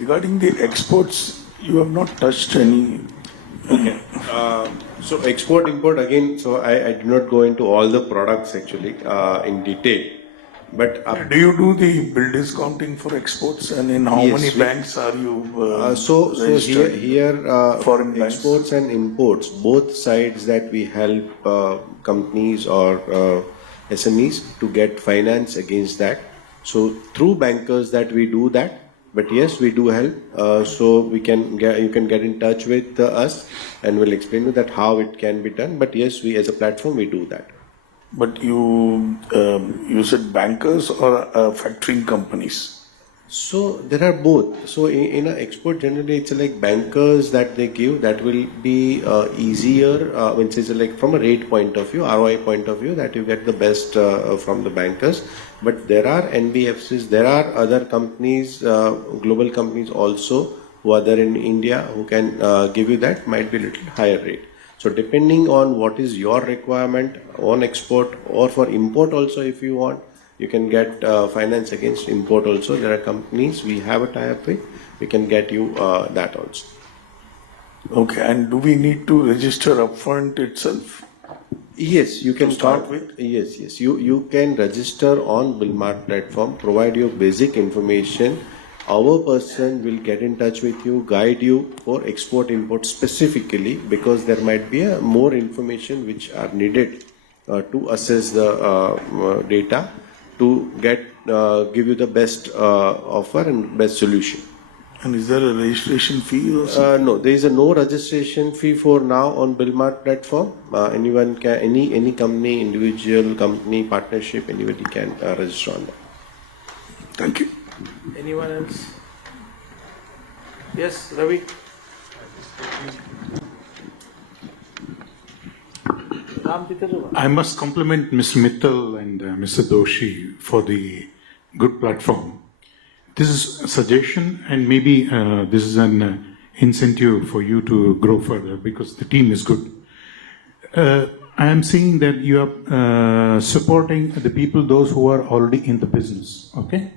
Regarding the exports, you have not touched any. Okay. So export import again. So I do not go into all the products actually in detail, but Do you do the bill discounting for exports, and in how Yes, many we- banks are you so registered? here Foreign banks. exports and imports, both sides that we help companies or SMEs to get finance against that. So through bankers that we do that. But yes, we do help. So you can get in touch with us, and we'll explain to you that how it can be done. But yes, we as a platform we do that. But you said bankers or factoring companies. So there are both. So in a export generally it's like bankers that they give, that will be easier when it's like from a rate point of view, ROI point of view, that you get the best from the bankers. But there are NBFCs, there are other companies, global companies also who are there in India who can give you that, might be a little higher rate. So depending on what is your requirement on export or for import also, if you want, you can get finance against import also. There are companies we have a tie-up with, we can get you that also. Okay, and do we need to register upfront itself? Yes, you can To start con- with? Yes. You can register on Billmart platform, provide your basic information. Our person will get in touch with you, guide you for export import specifically, because there might be more information which are needed to assess the data to give you the best offer and best solution. And is there a registration fee or something? No, there is no registration fee for now on Billmart platform. Anyone can, any company, individual company, partnership, anybody can register on that. Thank you. Anyone else? Yes, Ravi. I must compliment Mr. Mittal and Mr. Doshi for the good platform. This is a suggestion, and maybe this is an incentive for you to grow further because the team is good. I am seeing that you are supporting the people, those who are already in the business. Okay.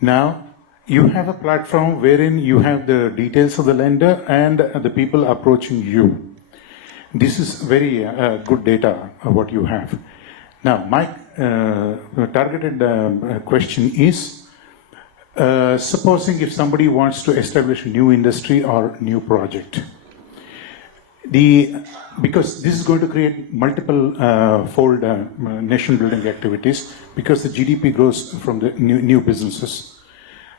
Now, you have a platform wherein you have the details of the lender and the people approaching you. This is very good data, what you have. Now, my targeted question is, supposing if somebody wants to establish a new industry or new project, because this is going to create multiple fold nation building activities because the GDP grows from the new businesses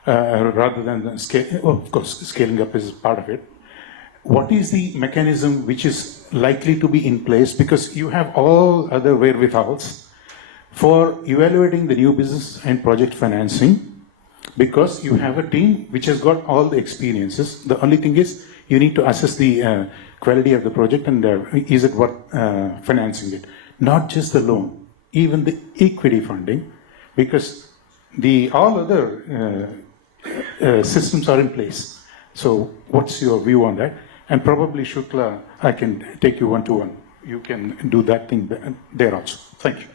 rather than the scale. Of course, scaling up is part of it. What is the mechanism which is likely to be in place, because you have all other wherewithals for evaluating the new business and project financing, because you have a team which has got all the experiences. The only thing is you need to assess the quality of the project and is it worth financing it. Not just the loan, even the equity funding, because all other systems are in place. So what's your view on that? And probably Shukla, I can take you one-to-one. You can do that thing there also. Thank you.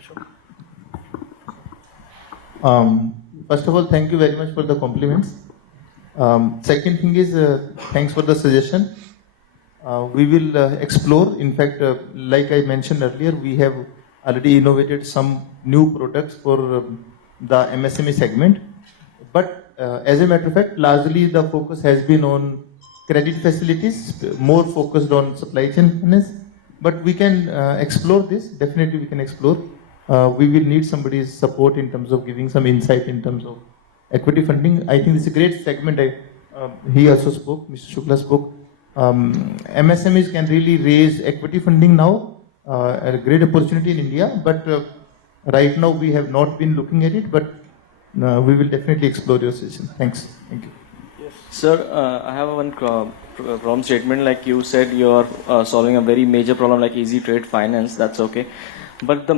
First of all, thank you very much for the compliments. Second thing is, thanks for the suggestion. We will explore. In fact, like I mentioned earlier, we have already innovated some new products for the MSME segment. But as a matter of fact, largely the focus has been on credit facilities, more focused on supply chain finance. But we can explore this. Definitely, we can explore. We will need somebody's support in terms of giving some insight in terms of equity funding. I think this is a great segment. He also spoke, Mr. Shukla spoke. MSMEs can really raise equity funding now, a great opportunity in India. But right now we have not been looking at it, but we will definitely explore your suggestion. Thanks. Thank you. Sir, I have one problem statement. Like you said, you are solving a very major problem like easy trade finance. That's okay. But the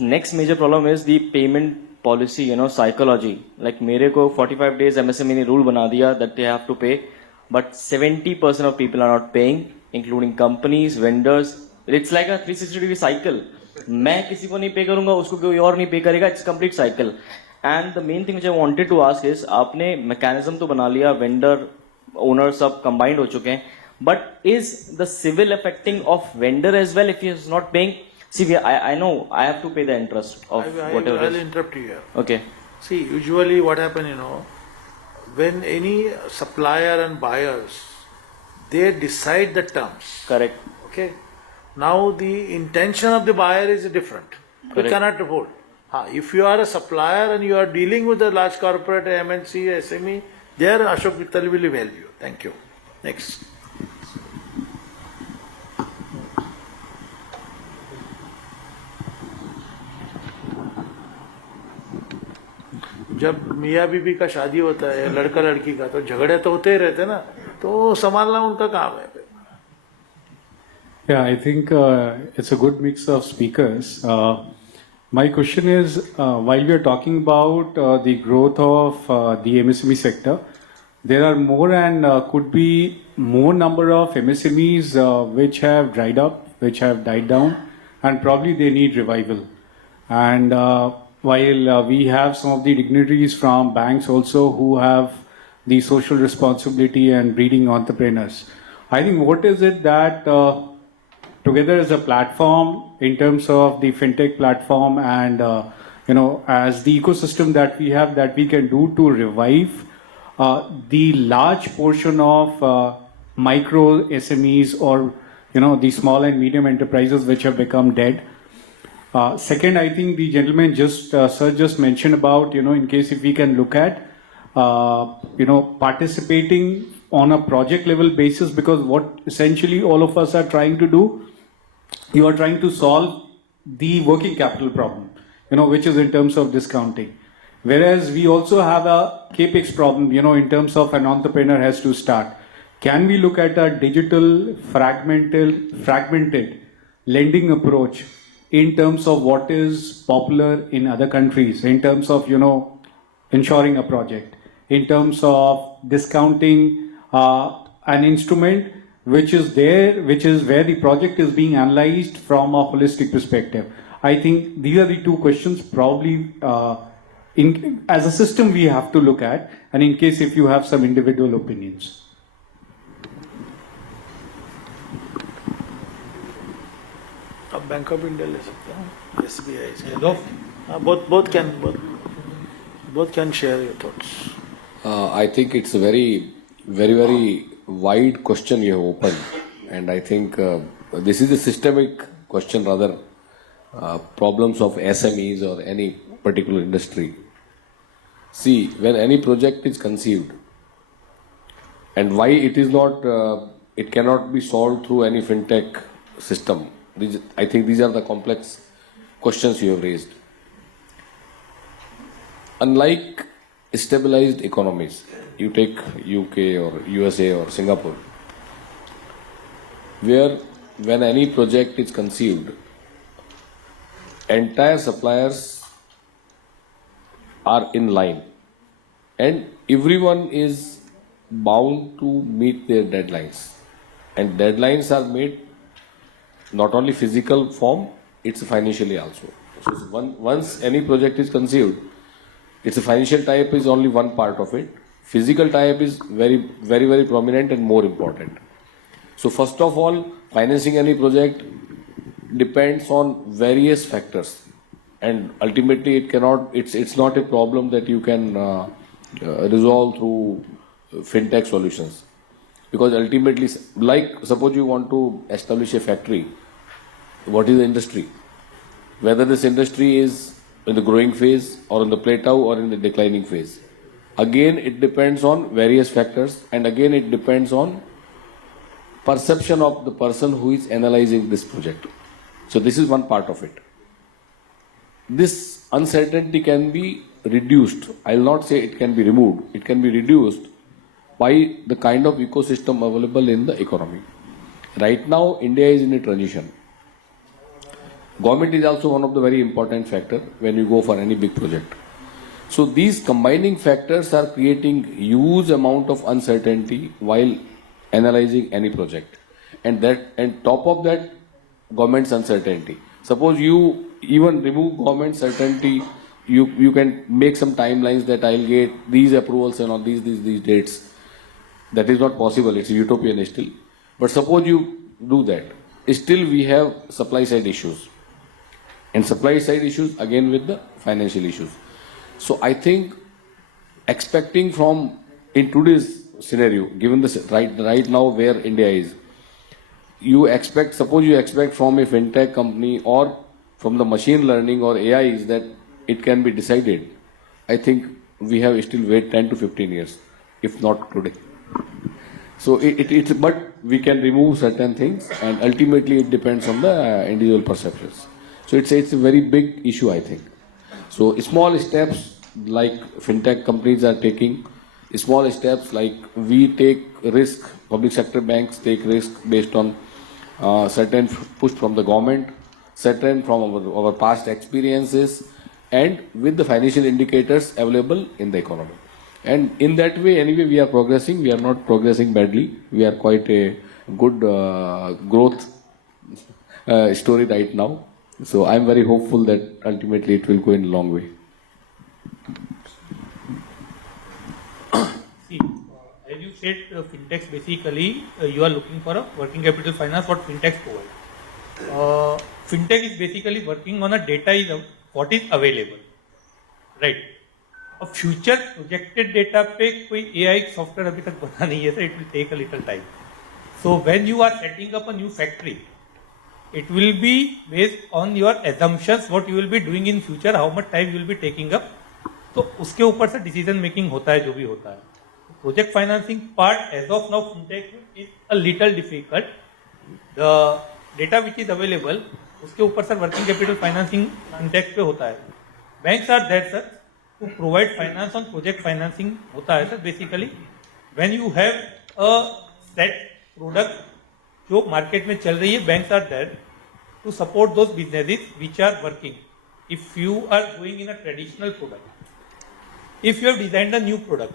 next major problem is the payment policy, psychology. Like मेरे को 45 days MSME ने rule बना दिया that they have to pay, but 70% of people are not paying, including companies, vendors. It's like a 360-degree cycle. मैं किसी को नहीं pay करूँगा, उसको कोई और नहीं pay करेगा. It's complete cycle. And the main thing which I wanted to ask is, आपने mechanism तो बना लिया, vendor, owner सब combined हो चुके हैं, but is the civil affecting of vendor as well if he is not paying? See, I know I have to pay the interest of whatever. I'll interrupt you here. Okay. See, usually what happens, when any supplier and buyers, they decide the terms. Correct. Okay. Now the intention of the buyer is different. Correct. You cannot afford. If you are a supplier and you are dealing with a large corporate, MNC, SME, there Ashok Mittal will help you. Thank you. Next. जब मियाँ बीबी का शादी होता है लड़का लड़की का तो झगड़े तो होते ही रहते ना तो संभालना उनका काम है. Yeah, I think it's a good mix of speakers. My question is, while we are talking about the growth of the MSME sector, there are more and could be more number of MSMEs which have dried up, which have died down, and probably they need revival. And while we have some of the dignitaries from banks also who have the social responsibility and breeding entrepreneurs, I think what is it that together as a platform in terms of the fintech platform and as the ecosystem that we have that we can do to revive the large portion of micro SMEs or the small and medium enterprises which have become dead. Second, I think the gentleman sir just mentioned about in case if we can look at participating on a project level basis, because what essentially all of us are trying to do, you are trying to solve the working capital problem, which is in terms of discounting. Whereas we also have a capex problem, in terms of an entrepreneur has to start. Can we look at a digital fragmented lending approach in terms of what is popular in other countries, in terms of, ensuring a project, in terms of discounting an instrument which is there, which is where the project is being analyzed from a holistic perspective. I think these are the two questions probably as a system we have to look at, and in case if you have some individual opinions. अब bank of India ले सकते हैं, SBI Hello. both can share your thoughts. I think it's a very, very, very wide question you have opened, and I think this is a systemic question rather. Problems of SMEs or any particular industry. See, when any project is conceived, and why it is not, it cannot be solved through any fintech system. I think these are the complex questions you have raised. Unlike stabilized economies, you take UK or USA or Singapore, where when any project is conceived, entire suppliers are in line and everyone is bound to meet their deadlines, and deadlines are made not only physical form, it's financially also. So once any project is conceived, its financial type is only one part of it. Physical type is very, very, very prominent and more important. So first of all, financing any project depends on various factors, and ultimately it's not a problem that you can resolve through fintech solutions, because ultimately, like suppose you want to establish a factory, what is the industry? Whether this industry is in the growing phase or in the plateau or in the declining phase, again it depends on various factors, and again it depends on perception of the person who is analyzing this project. So this is one part of it. This uncertainty can be reduced. I will not say it can be removed. It can be reduced by the kind of ecosystem available in the economy. Right now, India is in a transition. Government is also one of the very important factors when you go for any big project. So these combining factors are creating huge amount of uncertainty while analyzing any project. And top of that, government's uncertainty. Suppose you even remove government certainty, you can make some timelines that I'll get these approvals and on these dates. That is not possible. It's utopian still. But suppose you do that, still we have supply side issues. And supply side issues again with the financial issues. So I think expecting from in today's scenario, given this right now where India is, suppose you expect from a fintech company or from the machine learning or AIs that it can be decided. I think we have still wait 10 to 15 years, if not today. So but we can remove certain things, and ultimately it depends on the individual perceptions. So it's a very big issue, I think. So small steps like fintech companies are taking, small steps like we take risk, public sector banks take risk based on certain push from the government, certain from our past experiences, and with the financial indicators available in the economy. And in that way, anyway, we are progressing. We are not progressing badly. We are quite a good growth story right now. So I'm very hopeful that ultimately it will go in a long way. See, as you said, fintechs basically, you are looking for a working capital finance, what fintechs provide. Fintech is basically working on a data is what is available, right? अब future projected data पे कोई AI software अभी तक बना नहीं है, sir it will take a little time. So when you are setting up a new factory, it will be based on your assumptions what you will be doing in future, how much time you will be taking up. तो उसके ऊपर से decision making होता है जो भी होता है. Project financing part as of now fintech is a little difficult. The data which is available उसके ऊपर sir working capital financing fintech पे होता है. Banks are there sir to provide finance on project financing होता है sir. Basically when you have a set product जो market में चल रही है, banks are there to support those businesses which are working. If you are going in a traditional product, if you have designed a new product,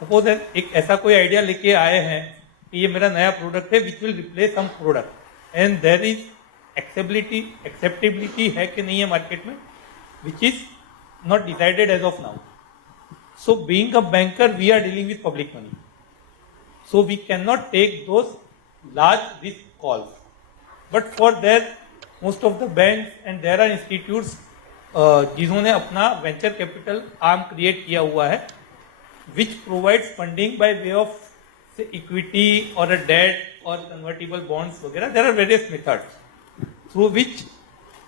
suppose एक ऐसा कोई idea लेके आए हैं कि ये मेरा नया प्रोडक्ट है which will replace some product and there is acceptability है कि नहीं है मार्केट में, which is not decided as of now. So being a banker, we are dealing with public money. So we cannot take those large risk calls. But for that, most of the banks and there are institutes जिन्होंने अपना venture capital arm create किया हुआ है, which provides funding by way of say equity or a debt or convertible bonds वगैरह. There are various methods through which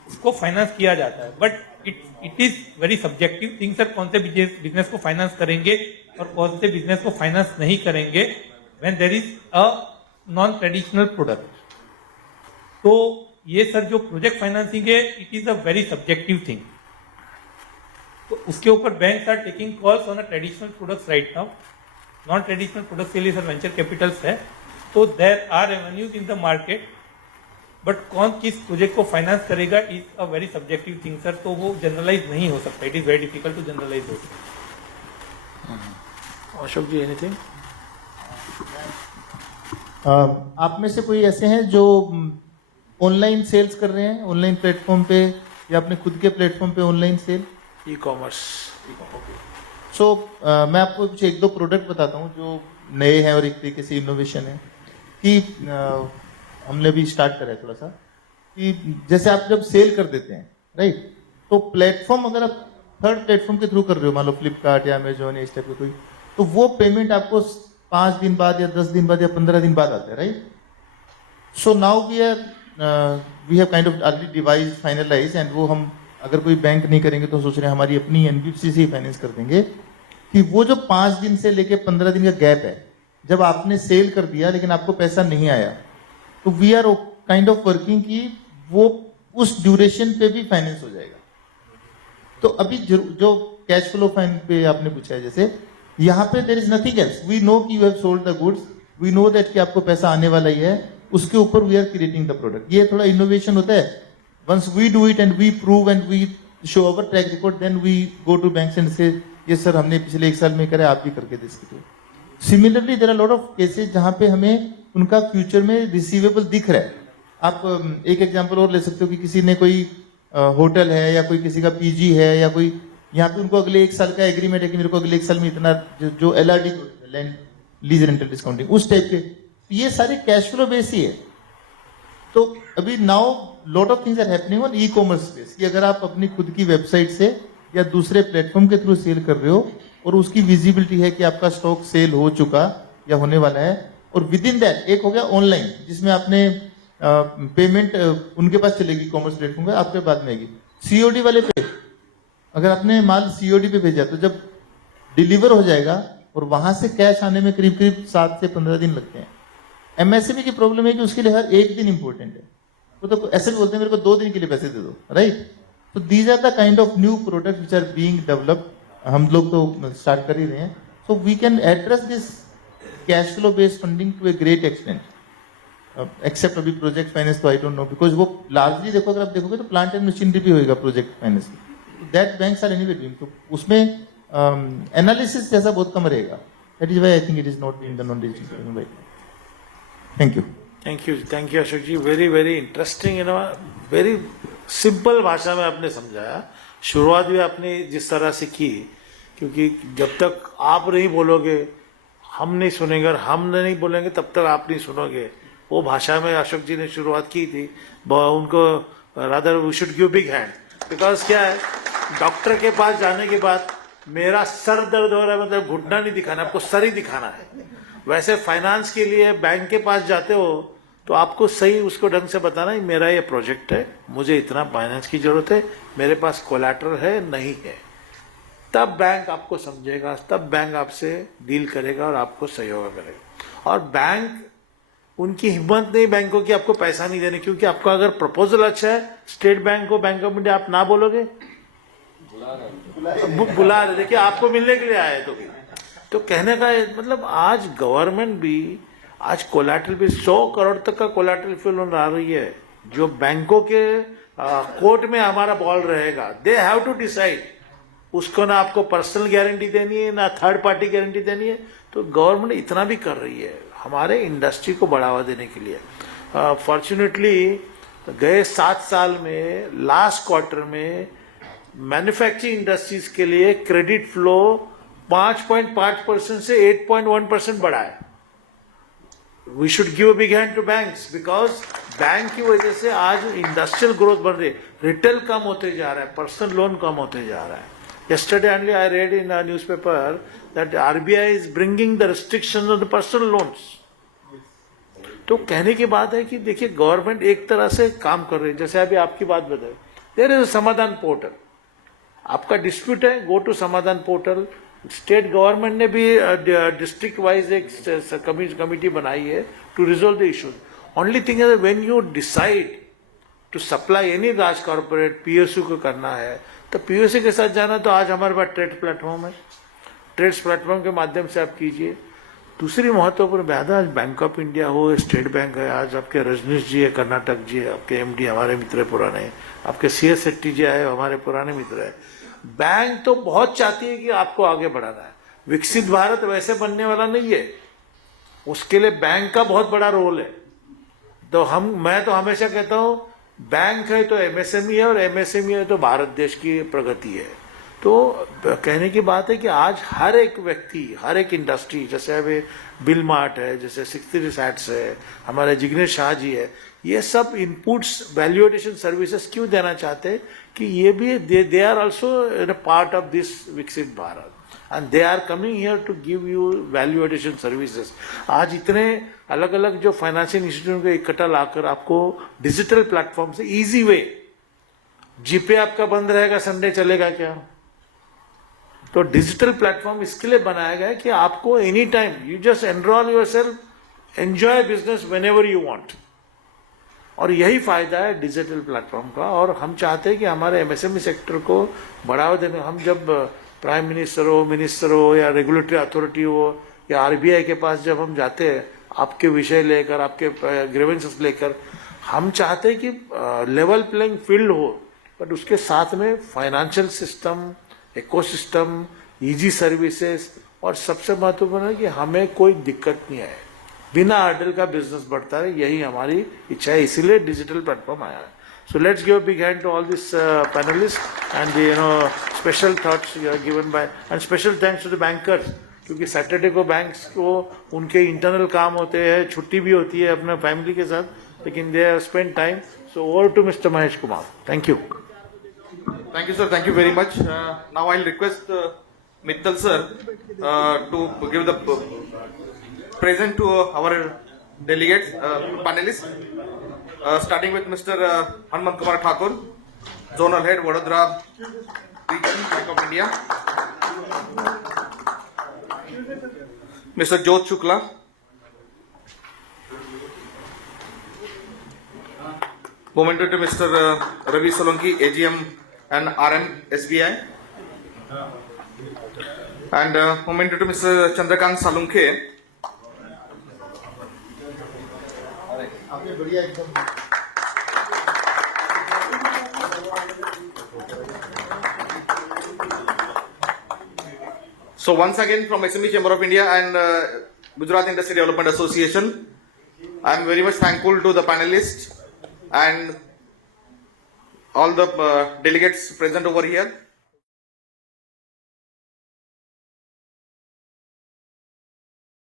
इसको finance किया जाता है. But it is very subjective thing sir. कौन से बिजनेस को फाइनेंस करेंगे और कौन से बिजनेस को फाइनेंस नहीं करेंगे when there is a non traditional product. तो ये सर जो प्रोजेक्ट फाइनेंसिंग है it is a very subjective thing. तो उसके ऊपर banks are taking calls on a traditional products right now. Non traditional products के लिए सर वेंचर कैपिटल्स है. तो there are avenues in the market. But कौन किस प्रोजेक्ट को फाइनेंस करेगा is a very subjective thing sir. तो वो जनरलाइज नहीं हो सकता. It is very difficult to generalize हो. अशोक जी एनीथिंग? आप में से कोई ऐसे हैं जो ऑनलाइन सेल्स कर रहे हैं, ऑनलाइन प्लेटफॉर्म पे या अपने खुद के प्लेटफॉर्म पे online sale? E commerce. So मैं आपको कुछ एक दो प्रोडक्ट बताता हूँ जो नए हैं और एक तरीके से इनोवेशन है कि हमने भी स्टार्ट करा है थोड़ा सा. कि जैसे आप जब सेल कर देते हैं राइट, तो प्लेटफॉर्म अगर आप थर्ड प्लेटफॉर्म के थ्रू कर रहे हो, मान लो फ्लिपकार्ट या अमेजोन या इस टाइप का कोई, तो वो पेमेंट आपको 5 दिन बाद या 10 दिन बाद या 15 दिन बाद आता है right. So now we have kind of already devise finalize and वो हम अगर कोई बैंक नहीं करेंगे तो सोच रहे हैं हमारी अपनी एनबीएफसी से ही फाइनेंस कर देंगे. कि वो जो 5 दिन से लेके 15 दिन का गैप है जब आपने सेल कर दिया लेकिन आपको पैसा नहीं आया, तो we are kind of working कि वो उस ड्यूरेशन पे भी फाइनेंस हो जाएगा. तो अभी जो कैश फ्लो फाइन पे आपने पूछा है, जैसे यहाँ पे there is nothing else. We know कि you have sold the goods, we know that कि आपको पैसा आने वाला ही है. उसके ऊपर we are creating the product. ये थोड़ा इनोवेशन होता है. Once we do it and we prove and we show our track record, then we go to banks and say ये सर हमने पिछले 1 साल में करा, आप भी करके दे सकते हो. Similarly there are lot of cases जहां पे हमें उनका फ्यूचर में रिसीवेबल दिख रहा है. आप एक एग्जांपल और ले सकते हो कि किसी ने कोई होटल है या कोई किसी का पीजी है या कोई यहाँ पे उनको अगले 1 साल का एग्रीमेंट है कि मेरे को अगले 1 साल में इतना जो LRD land lease rental discounting उस टाइप के, ये सारे कैश फ्लो बेस ही है. तो अभी now lot of things are happening on e commerce space कि अगर आप अपनी खुद की वेबसाइट से या दूसरे प्लेटफॉर्म के थ्रू सेल कर रहे हो और उसकी विजिबिलिटी है कि आपका स्टॉक सेल हो चुका या होने वाला है, और विद इन दैट एक हो गया ऑनलाइन जिसमें आपने पेमेंट उनके पास चलेगी कॉमर्स प्लेटफॉर्म पे, आपके बाद में आएगी. सीओडी वाले पे अगर आपने माल सीओडी पे भेजा तो जब डिलीवर हो जाएगा और वहां से कैश आने में करीब करीब 7 से 15 दिन लगते हैं. एमएसएमई की प्रॉब्लम है कि उसके लिए हर एक दिन इंपॉर्टेंट है. वो तो ऐसे भी बोलते हैं मेरे को 2 दिन के लिए पैसे दे दो राइट. तो these are the kind of new product which are being developed. हम लोग तो स्टार्ट कर ही रहे हैं. So we can address this cash flow based funding to a great extent. Except अभी प्रोजेक्ट फाइनेंस तो आई डोंट नो, बिकॉज वो लार्जली देखो अगर आप देखोगे तो प्लांट एंड मशीनरी भी होगा project finance. That banks are anyway doing. तो उसमें एनालिसिस जैसा बहुत कम रहेगा. That is why I think it is not in the non digital. Thank you. Thank you Ashok ji. Very very interesting, you know, very simple भाषा में आपने समझाया. शुरुआत भी आपने जिस तरह से की, क्योंकि जब तक आप नहीं बोलोगे हम नहीं सुनेंगे और हम नहीं बोलेंगे तब तक आप नहीं सुनोगे. वो भाषा में अशोक जी ने शुरुआत की थी. उनको rather we should give big hand. Because क्या है, डॉक्टर के पास जाने के बाद मेरा सर दर्द हो रहा है मतलब घुटना नहीं दिखाना, आपको सर ही दिखाना है. वैसे फाइनेंस के लिए बैंक के पास जाते हो तो आपको सही उसको ढंग से बताना, मेरा ये प्रोजेक्ट है, मुझे इतना फाइनेंस की जरूरत है, मेरे पास कोलैटरल है नहीं है. तब बैंक आपको समझेगा, तब बैंक आपसे डील करेगा और आपको सहयोग करेगा. और बैंक उनकी हिम्मत नहीं बैंकों की आपको पैसा नहीं देने, क्योंकि आपका अगर प्रपोजल अच्छा है स्टेट बैंक को, बैंक ऑफ इंडिया, आप ना बोलोगे बुला रहे. देखिए आपको मिलने के लिए आए तो कहने का मतलब आज गवर्नमेंट भी आज कोलैटरल भी 100 करोड़ तक का कोलैटरल फिल आ रही है. जो बैंकों के कोर्ट में हमारा बॉल रहेगा, दे हैव टू डिसाइड। उसको ना आपको पर्सनल गारंटी देनी है ना थर्ड पार्टी गारंटी देनी है। तो गवर्नमेंट इतना भी कर रही है हमारे इंडस्ट्री को बढ़ावा देने के लिए। फॉर्चुनेटली गए 7 साल में लास्ट क्वार्टर में मैन्युफैक्चरिंग इंडस्ट्रीज के लिए क्रेडिट फ्लो 5.5% से 8.1% बढ़ा है। We should give a big hand to banks, because bank की वजह से आज इंडस्ट्रियल ग्रोथ बढ़ रही है, रिटेल कम होते जा रहा है, पर्सनल लोन कम होते जा रहा है। Yesterday only I read in a newspaper that RBI is bringing the restrictions on the personal loans. तो कहने की बात है कि देखिए गवर्नमेंट एक तरह से काम कर रही है। जैसे अभी आपकी बात बताई, देयर इज समाधान पोर्टल। आपका डिस्प्यूट है, go to Samadhan portal. State government ने भी डिस्ट्रिक्ट वाइज एक कमिटी बनाई है to resolve the issues. Only thing is when you decide to supply any राज कॉर्पोरेट पीएसयू को करना है तो पीओसी के साथ जाना। तो आज हमारे पास ट्रेड प्लेटफॉर्म है, ट्रेड्स प्लेटफॉर्म के माध्यम से आप कीजिए। दूसरी महत्वपूर्ण बात है, आज बैंक ऑफ इंडिया हो, स्टेट बैंक है, आज आपके रजनीश जी है, कर्नाटक जी है, आपके एमडी हमारे मित्र है पुराने, आपके सीएस शेट्टी जी है, हमारे पुराने मित्र है। बैंक तो बहुत चाहती है कि आपको आगे बढ़ाना है। विकसित भारत वैसे बनने वाला नहीं है, उसके लिए बैंक का बहुत बड़ा रोल है। तो मैं तो हमेशा कहता हूं बैंक है तो एमएसएमई है, और एमएसएमई है तो भारत देश की प्रगति है। तो कहने की बात है कि आज हर एक व्यक्ति, हर एक इंडस्ट्री, जैसे अभी बिल मार्ट है, जैसे 63 सैट्स है, हमारे जिग्नेश शाह जी है, ये सब इनपुट्स वैल्यू एडिशन सर्विसेज क्यों देना चाहते हैं कि ये भी they are also in part of this Viksit Bharat, and they are coming here to give you value addition services. आज इतने अलग अलग जो फाइनेंशियल इंस्टीट्यूट को इकट्ठा लाकर आपको डिजिटल प्लेटफॉर्म से इजी वे, जीपे आपका बंद रहेगा, संडे चलेगा क्या? तो डिजिटल प्लेटफॉर्म इसके लिए बनाया गया है कि आपको any time you just enrol yourself, enjoy business when ever you want. और यही फायदा है डिजिटल प्लेटफॉर्म का। और हम चाहते हैं कि हमारे एमएसएमई सेक्टर को बढ़ावा देने, हम जब प्राइम मिनिस्टर हो या रेगुलेटरी अथॉरिटी हो या आरबीआई के पास जब हम जाते हैं आपके विषय लेकर, आपके ग्रीवेंसेस लेकर, हम चाहते हैं कि लेवल प्लेइंग फील्ड हो, बट उसके साथ में financial system, ecosystem, easy services, और सबसे महत्वपूर्ण है कि हमें कोई दिक्कत नहीं आए, बिना हर्डल का बिजनेस बढ़ता है। यही हमारी इच्छा है, इसीलिए डिजिटल प्लेटफॉर्म आया है। So let's give a big hand to all these panelists and the special thoughts you are given by, and special thanks to the bankers, क्योंकि सैटरडे को बैंक्स को उनके इंटरनल काम होते हैं, छुट्टी भी होती है अपने फैमिली के साथ, लेकिन they have spend time. So over to mister Mahesh Kumar, thank you. Thank you, sir. Thank you very much. Now I'll request Mittal sir to give the present to our delegates, panelists. Starting with Mr. Hanumant Kumar Thakur, Zonal Head, Vadodara Region, Bank of India. Mr. Jyot Shukla. Momentum to Mr. Ravi Solanki, AGM and RM SBI. And momentum to Mr. Chandrakant Salunkhe. So once again from SME Chamber of India and Gujarat Industry Development Association, I am very much thankful to the panelists and all the delegates present over here.